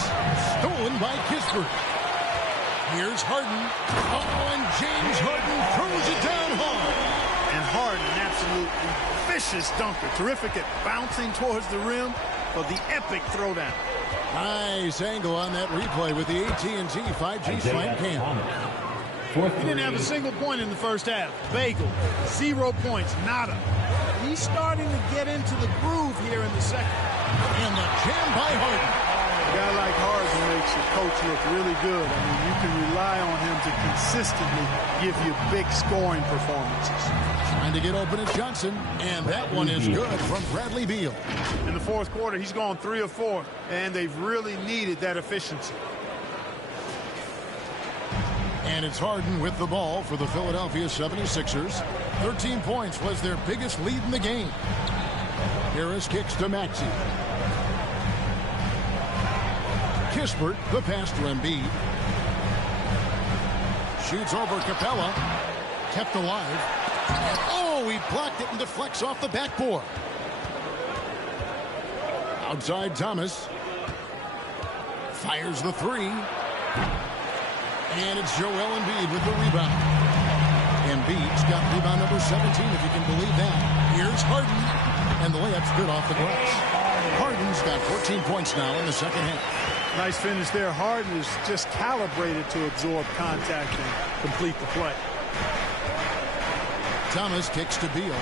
Stolen by Kispert. Here's Harden. Oh, and James Harden throws it down hard. And Harden, an absolutely vicious dunker. Terrific at bouncing towards the rim for the epic throwdown. Nice angle on that replay with the AT&T 5G Slam Cam. He didn't have a single point in the first half. Bagel, 0 points, nada. He's starting to get into the groove here in the second. And the jam by Harden. A guy like Harden makes the coach look really good. I mean, you can rely on him to consistently give you big scoring performances. Trying to get open at Johnson, and that one is good from Bradley Beal. In the fourth quarter, he's gone 3 of 4, and they've really needed that efficiency. And it's Harden with the ball for the Philadelphia 76ers. 13 points was their biggest lead in the game. Harris kicks to Maxey. Kispert, the pass to Embiid. Shoots over Capella. Kept alive. Oh, he blocked it and deflects off the backboard. Outside Thomas. Fires the 3. And it's Joel Embiid with the rebound. Embiid's got rebound number 17, if you can believe that. Here's Harden. And the layup's good off the glass. Harden's got 14 points now in the second half. Nice finish there. Harden is just calibrated to absorb contact and complete the play. Thomas kicks to Beal.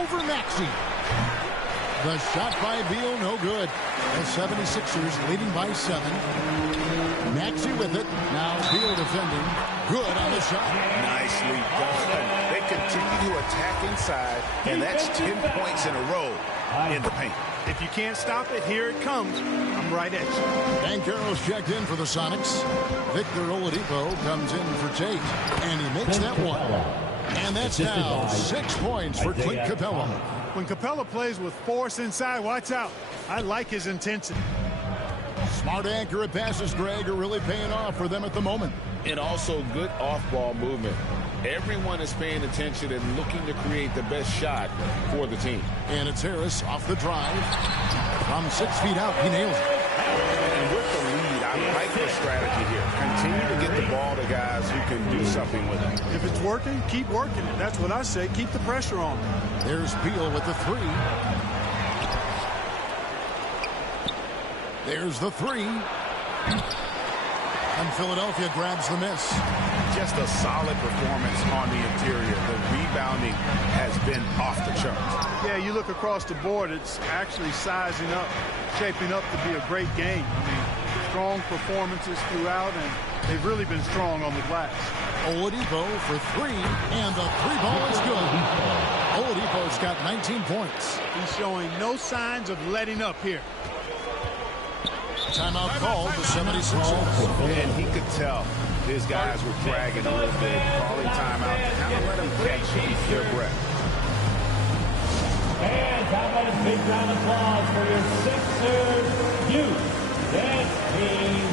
Over Maxey. The shot by Beal, no good. The 76ers leading by 7. Maxey with it. Now Beal defending. Good on the shot. Nicely done. They continue to attack inside, and that's 10 points in a row in the paint. If you can't stop it, here it comes. I'm right at you. Banchero's checked in for the Sonics. Victor Oladipo comes in for Tate, and he makes that one. And that's now 6 points for Clint Capella. When Capella plays with force inside, watch out. I like his intensity. Smart, accurate passes, Greg, are really paying off for them at the moment. And also good off-ball movement. Everyone is paying attention and looking to create the best shot for the team. And it's Harris off the drive. From 6 feet out, he nails it. And with the lead, like the strategy here. Continue to get the ball to guys who can do something with it. If it's working, keep working it. That's what I say. Keep the pressure on. There's Beal with the three. There's the three. And Philadelphia grabs the miss. Just a solid performance on the interior. The rebounding has been off the charts. Yeah, you look across the board, it's actually sizing up, shaping up to be a great game. I mean, strong performances throughout, and they've really been strong on the glass. Oladipo for three, and the three ball is good. Oladipo's got 19 points. He's showing no signs of letting up here. Timeout called the 76ers. And he could tell his guys were dragging a little bit, calling timeout to kind of let them catch their breath. And how about a big round of applause for your Sixers youth dance team.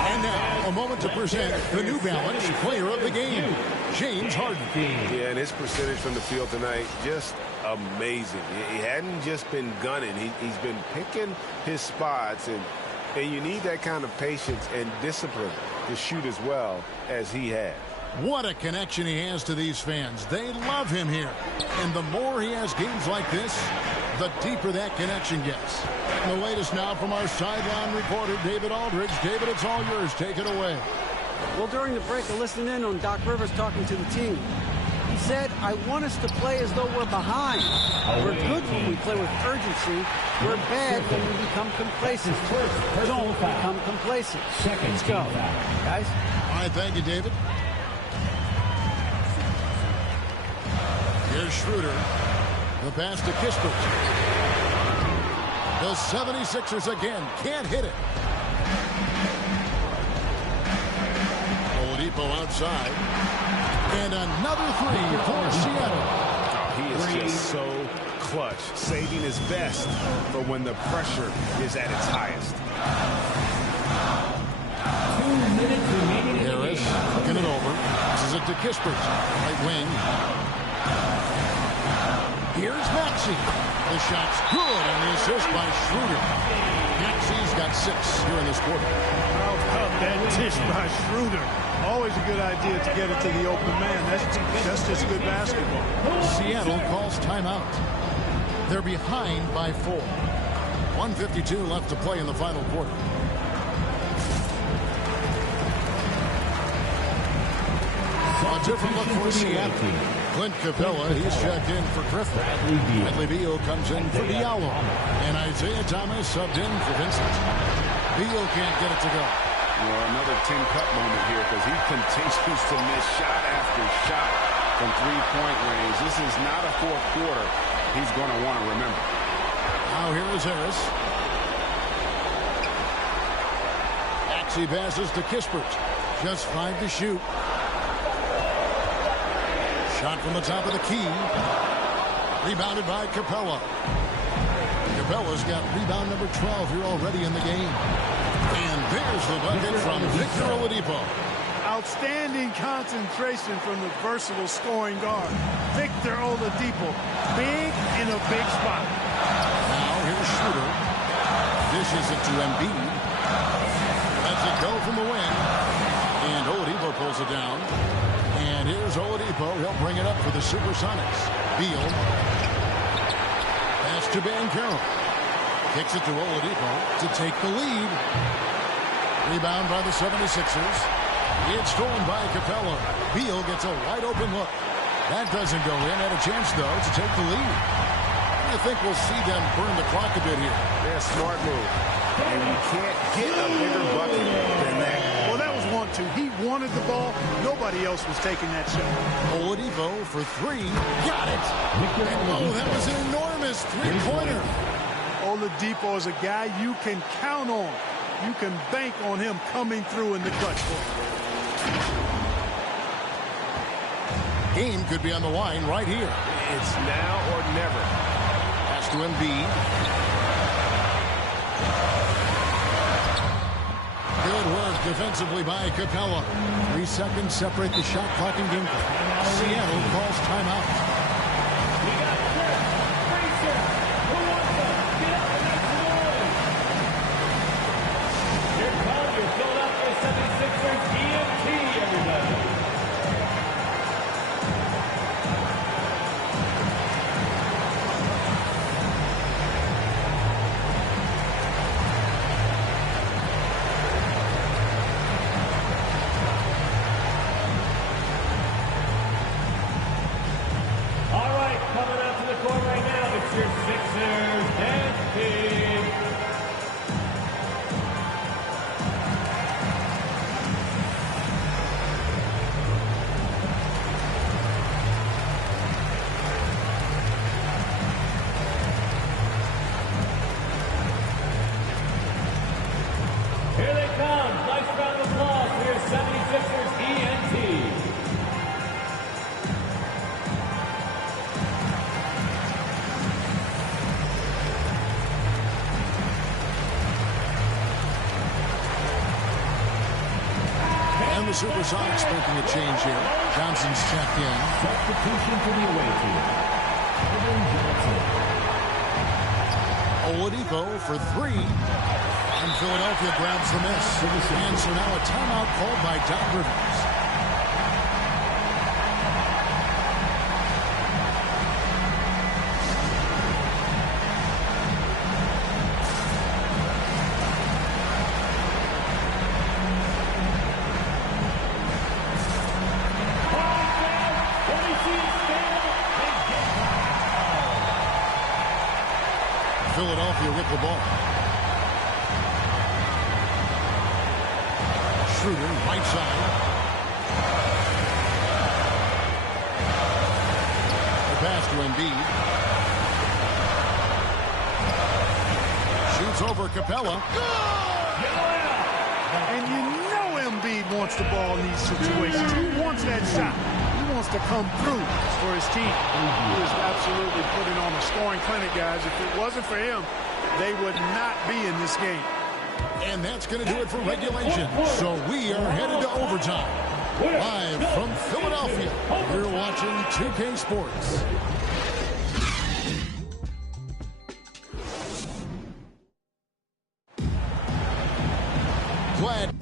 And now, a moment to present the New Balance Player of the Game, James Harden. Yeah, and his percentage from the field tonight, just amazing. He hadn't just been gunning. He's been picking his spots, and you need that kind of patience and discipline to shoot as well as he has. What a connection he has to these fans. They love him here. And the more he has games like this, the deeper that connection gets. And the latest now from our sideline reporter, David Aldridge. David, it's all yours. Take it away. Well, during the break, I listened in on Doc Rivers talking to the team. He said, I want us to play as though we're behind. We're good when we play with urgency. We're bad when we become complacent. Don't become complacent. Let's go, guys. All right, thank you, David. Here's Schroeder. The pass to Kispert. The 76ers again can't hit it. Oladipo outside. And another three for Seattle. Oh, he is just so clutch, saving his best for when the pressure is at its highest. 2 minutes remaining. Harris looking it over. This is it to Kispert. Right wing. Here's Maxey. The shot's good, and the assist by Schroeder. Maxey's got 6 here in this quarter. How about that dish by Schroeder? Always a good idea to get it to the open man. That's just good basketball. Seattle calls timeout. They're behind by 4. 1:52 left to play in the final quarter. A different look for Seattle. Clint Capella, he's checked in for Griffin. Bradley Beal comes in for Diallo. And Isaiah Thomas subbed in for Vincent. Beal can't get it to go. Well, another tin cup moment here because he continues to miss shot after shot from three-point range. This is not a fourth quarter he's going to want to remember. Now here is Harris. Maxey passes to Kispert. Just 5 to shoot. Shot from the top of the key. Rebounded by Capella. Capella's got rebound number 12 here already in the game. And there's the bucket from Victor Oladipo. Outstanding concentration from the versatile scoring guard, Victor Oladipo. Big in a big spot. Now here's Schroeder. Dishes it to Embiid. Lets it go from the wing. And Oladipo pulls it down. And here's Oladipo. He'll bring it up for the Supersonics. Beal. Pass to Banchero. Kicks it to Oladipo to take the lead. Rebound by the 76ers. It's stolen by Capella. Beal gets a wide open look. That doesn't go in. Had a chance, though, to take the lead. I think we'll see them burn the clock a bit here. Yeah, smart move. And you can't get a bigger bucket than that. Well, that was 1-2. He wanted the ball. Nobody else was taking that shot. Oladipo for 3. Got it. And, oh, that was an enormous three-pointer. Oladipo is a guy you can count on. You can bank on him coming through in the clutch for you. Game could be on the line right here. It's now or never. Pass to Embiid. Good work defensively by Capella. 3 seconds separate the shot clock and game clock. Seattle calls timeout. Philadelphia 76ers EMT, everybody. All right, coming out to the court right now, it's your Sixers dance team. Here they come. Nice round of applause for your 76ers ENT. And the Supersonics making a change here. Johnson's checked in. Substitution for the away team. Kevin Johnson. Oladipo for 3. And Philadelphia grabs the miss. And so now a timeout called by Doc Rivers. Philadelphia with the ball. Schroeder, right side. The pass to Embiid. Shoots over Capella. And you know Embiid wants the ball in these situations. He wants that shot. He wants to come through for his team. He is absolutely putting on a scoring clinic, guys. If it wasn't for him, they would not be in this game. And that's going to do it for regulation. So we are headed to overtime. Live from Philadelphia, you're watching 2K Sports. Glad.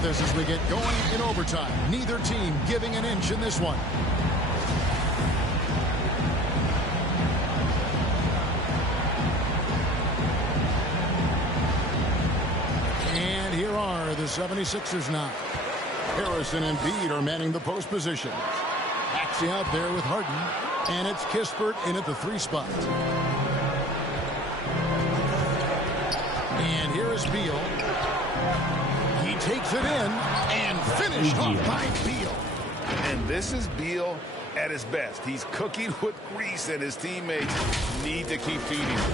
with us as we get going in overtime. Neither team giving an inch in this one. And here are the 76ers now. Harrison and Embiid are manning the post position. Maxey out there with Harden. And it's Kispert in at the 3 spot. And here is Beal. He takes it in and finished off by Beal. And this is Beal at his best. He's cooking with grease, and his teammates need to keep feeding him.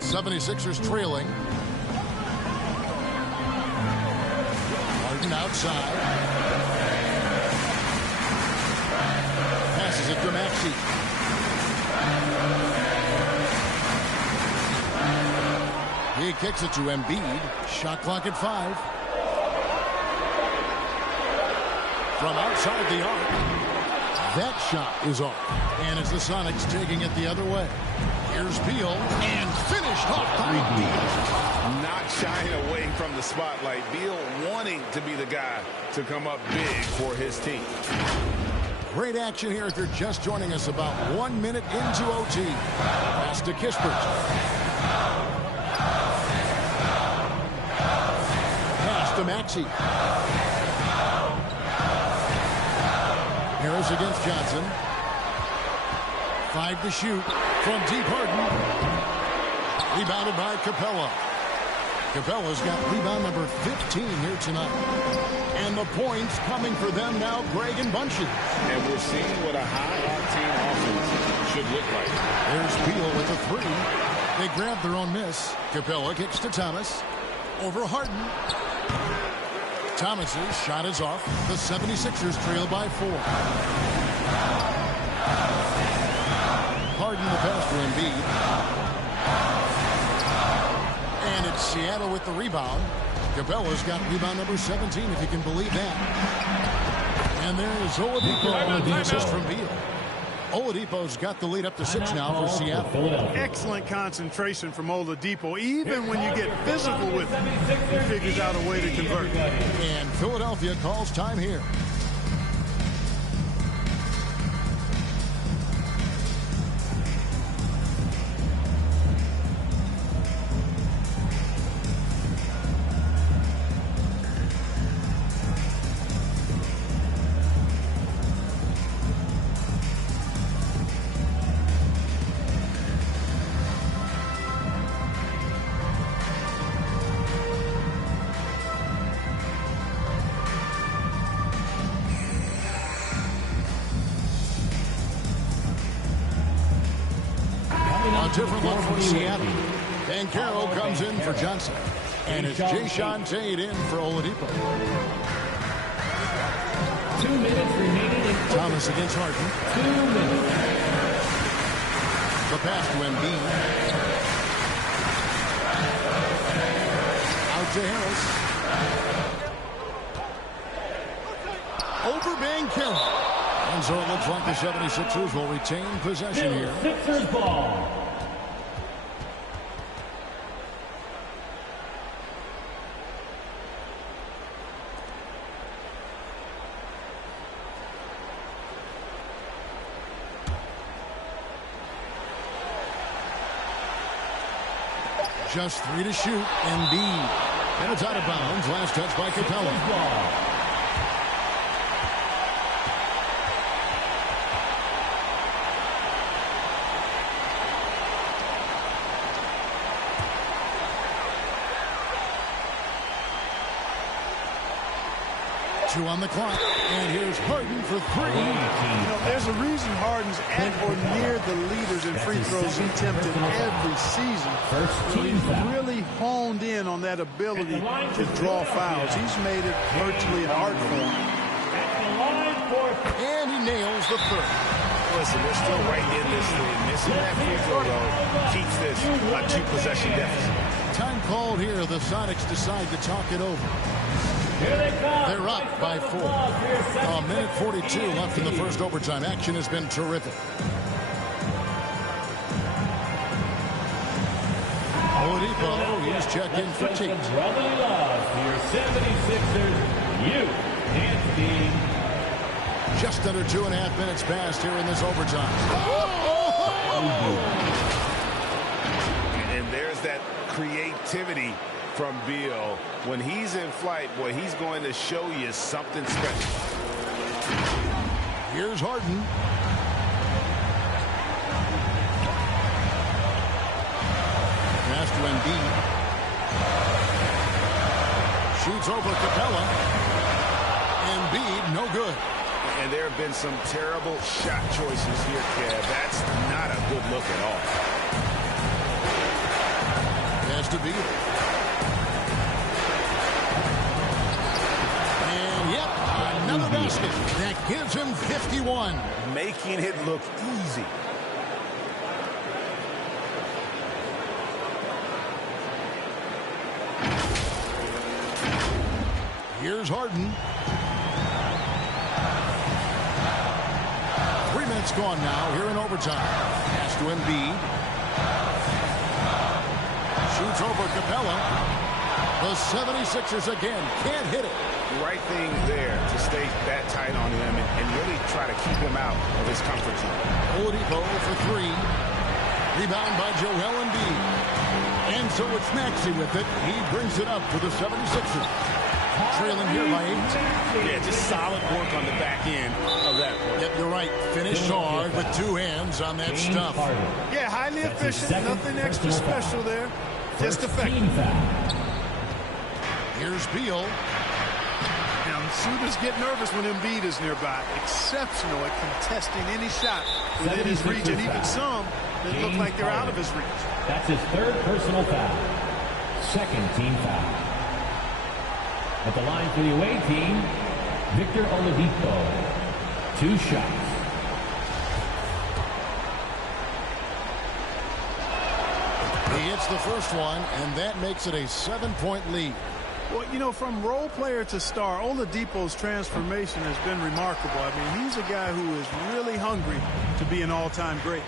76ers trailing. Harden outside. Passes it to Maxey. He kicks it to Embiid. Shot clock at 5. From outside the arc. That shot is off. And it's the Sonics taking it the other way. Here's Beal. And finished off by Beal. Not shying away from the spotlight. Beal wanting to be the guy to come up big for his team. Great action here if you're just joining us about 1 minute into OT. Pass to Kispert. Pass to Maxey. Harris against Johnson. 5 to shoot from deep. Harden. Rebounded by Capella. Capella's got rebound number 15 here tonight. And the points coming for them now, Greg and Bunches. And we're seeing what a high-octane offense should look like. There's Beal with a 3. They grab their own miss. Capella kicks to Thomas. Over Harden. Thomas's shot is off. The 76ers trail by 4. Harden the pass for Embiid. And it's Seattle with the rebound. Capella's got rebound number 17, if you can believe that. And there's Oladipo on the assist from Beal. Oladipo's got the lead up to 6 now for Seattle. Excellent concentration from Oladipo. Even when you get physical with him, he figures out a way to convert. And Philadelphia calls time here. Different look for Seattle. And Carroll comes in for Johnson. And it's Jayshawn Tate in for Oladipo. 2 minutes remaining. Thomas against Harden. 2 minutes. The pass to Embiid. Out to Harris. Over Banchero. And so it looks like the 76ers will retain possession here. Sixers ball. Just 3 to shoot. Embiid. And it's out of bounds. Last touch by Capella. Two on the clock, and here's Harden for 3. You know, there's a reason Harden's at or near the leaders in free throws attempted every season. He's really honed in on that ability to draw fouls. He's made it virtually an art form. And he nails the 3rd. Listen, they're still right in this thing. Missing that free throw, though, keeps this a 2-possession deficit. Time called here. The Sonics decide to talk it over. They're up by 4. A minute 42 left in the first overtime. Action has been terrific. Oladipo is checked in for Tate. Brotherly love to your 76ers. You can't be. Just under 2.5 minutes passed here in this overtime. And there's that creativity from Beal. When he's in flight, boy, he's going to show you something special. Here's Harden. Pass to Embiid. Shoots over Capella. Embiid, no good. And there have been some terrible shot choices here, Kev. That's not a good look at all. Pass to Beal. And yep, another basket. That gives him 51. Making it look easy. Here's Harden. 3 minutes gone now here in overtime. Pass to Embiid. Shoots over Capella. The 76ers again can't hit it. Right thing there to stay that tight on him and really try to keep him out of his comfort zone. Oladipo for 3. Rebound by Joel Embiid. And so it's Maxey with it. He brings it up for the 76ers. Trailing here by 8. Yeah, just solid work on the back end of that play. Yep, you're right. Finished hard with 2 hands on that stuff. Yeah, highly efficient. Nothing extra special there. Just effective. Here's Beal. Now, shooters get nervous when Embiid is nearby. Exceptional at contesting any shot within his reach, and even some that look like they're out of his reach. That's his 3rd personal foul. 2nd team foul. At the line for the away team, Victor Oladipo. 2 shots. He hits the first one, and that makes it a 7-point lead. Well, you know, from role player to star, Oladipo's transformation has been remarkable. I mean, he's a guy who is really hungry to be an all-time great.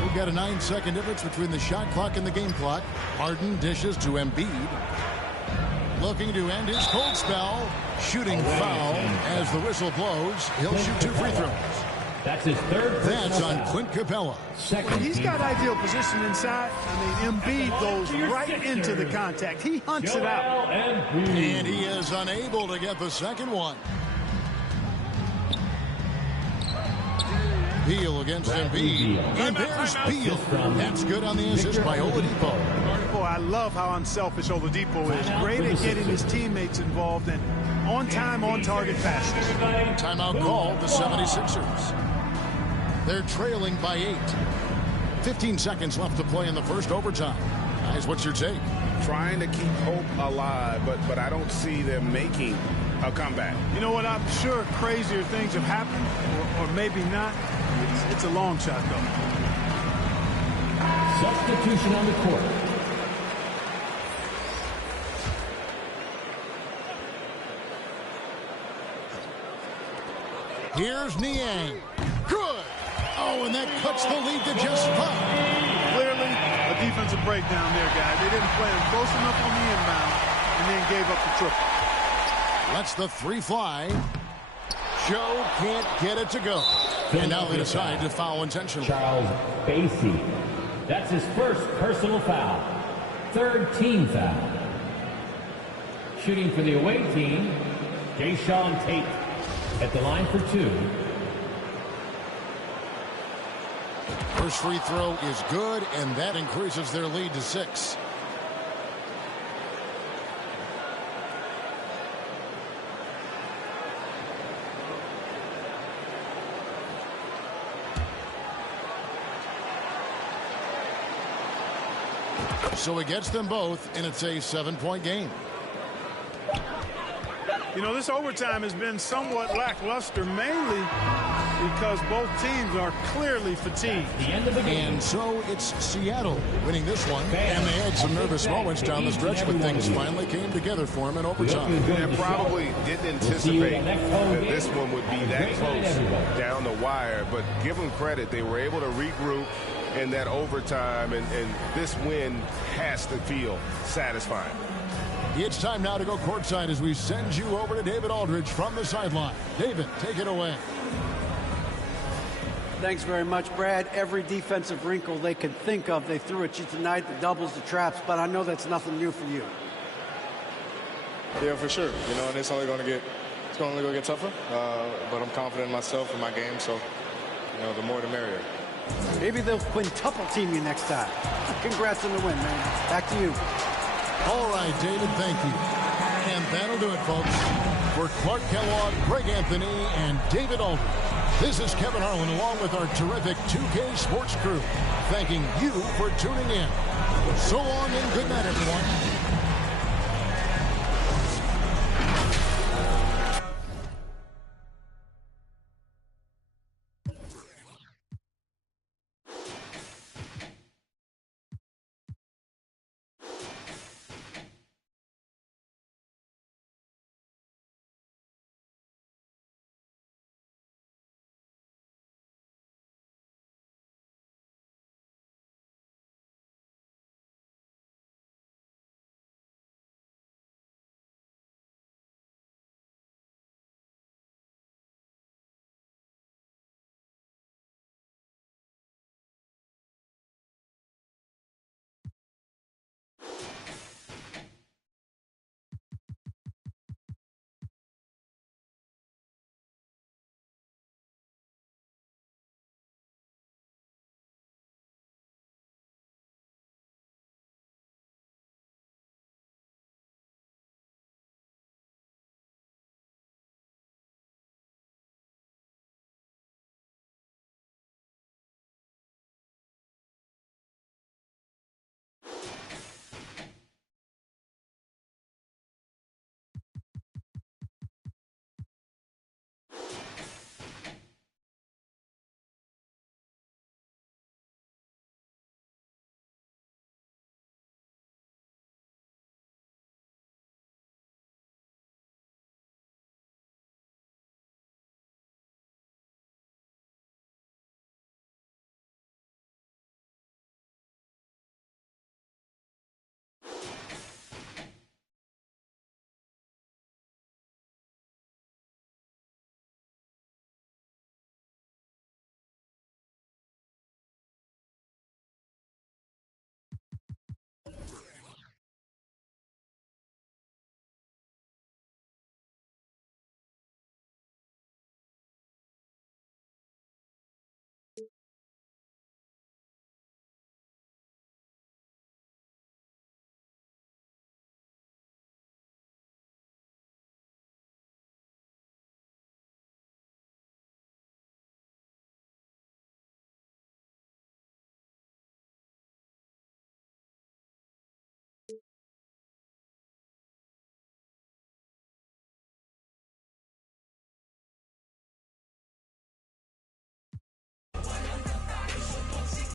We've got a 9-second difference between the shot clock and the game clock. Harden dishes to Embiid. Looking to end his cold spell. Shooting foul as the whistle blows. He'll shoot 2 free throws. That's his 3rd. That's on Clint Capella. He's got ideal position inside. I mean, Embiid goes right into the contact. He hunts it out. And he is unable to get the second one. Beal against Embiid. And there's Beal. That's good on the assist by Oladipo. Boy, I love how unselfish Oladipo is. Great at getting his teammates involved and on time, on target passes. Timeout called the 76ers. They're trailing by 8. 15 seconds left to play in the first overtime. Guys, what's your take? Trying to keep hope alive, but I don't see them making a comeback. You know what? I'm sure crazier things have happened, or maybe not. It's a long shot, though. Substitution on the court. Here's Niang. Good. Oh, and that cuts the lead to just 5. Clearly, a defensive breakdown there, guys. They didn't play him close enough on the inbound and then gave up the triple. Lets the 3 fly. Joe can't get it to go. And now they decide to foul intentionally. Charles Bassey. That's his 1st personal foul. 3rd team foul. Shooting for the away team, Jayshawn Tate. At the line for 2. First free throw is good, and that increases their lead to 6. So he gets them both, and it's a 7-point game. You know, this overtime has been somewhat lackluster, mainly because both teams are clearly fatigued. The end of the game. And so it's Seattle winning this one. And they had some nervous moments down the stretch, but things finally came together for them in overtime. And probably didn't anticipate that this one would be that close down the wire, but give them credit. They were able to regroup in that overtime, and this win has to feel satisfying. It's time now to go courtside as we send you over to David Aldridge from the sideline. David, take it away. Thanks very much, Brad. Every defensive wrinkle they could think of, they threw at you tonight, the doubles, the traps, but I know that's nothing new for you. Yeah, for sure. You know, and it's only going to get tougher, but I'm confident in myself and my game, so, you know, the more the merrier. Maybe they'll quintuple team you next time. Congrats on the win, man. Back to you. All right, David, thank you. And that'll do it, folks. For Clark Kellogg, Greg Anthony, and David Aldridge, this is Kevin Harlan along with our terrific 2K Sports crew, thanking you for tuning in. So long and good night, everyone.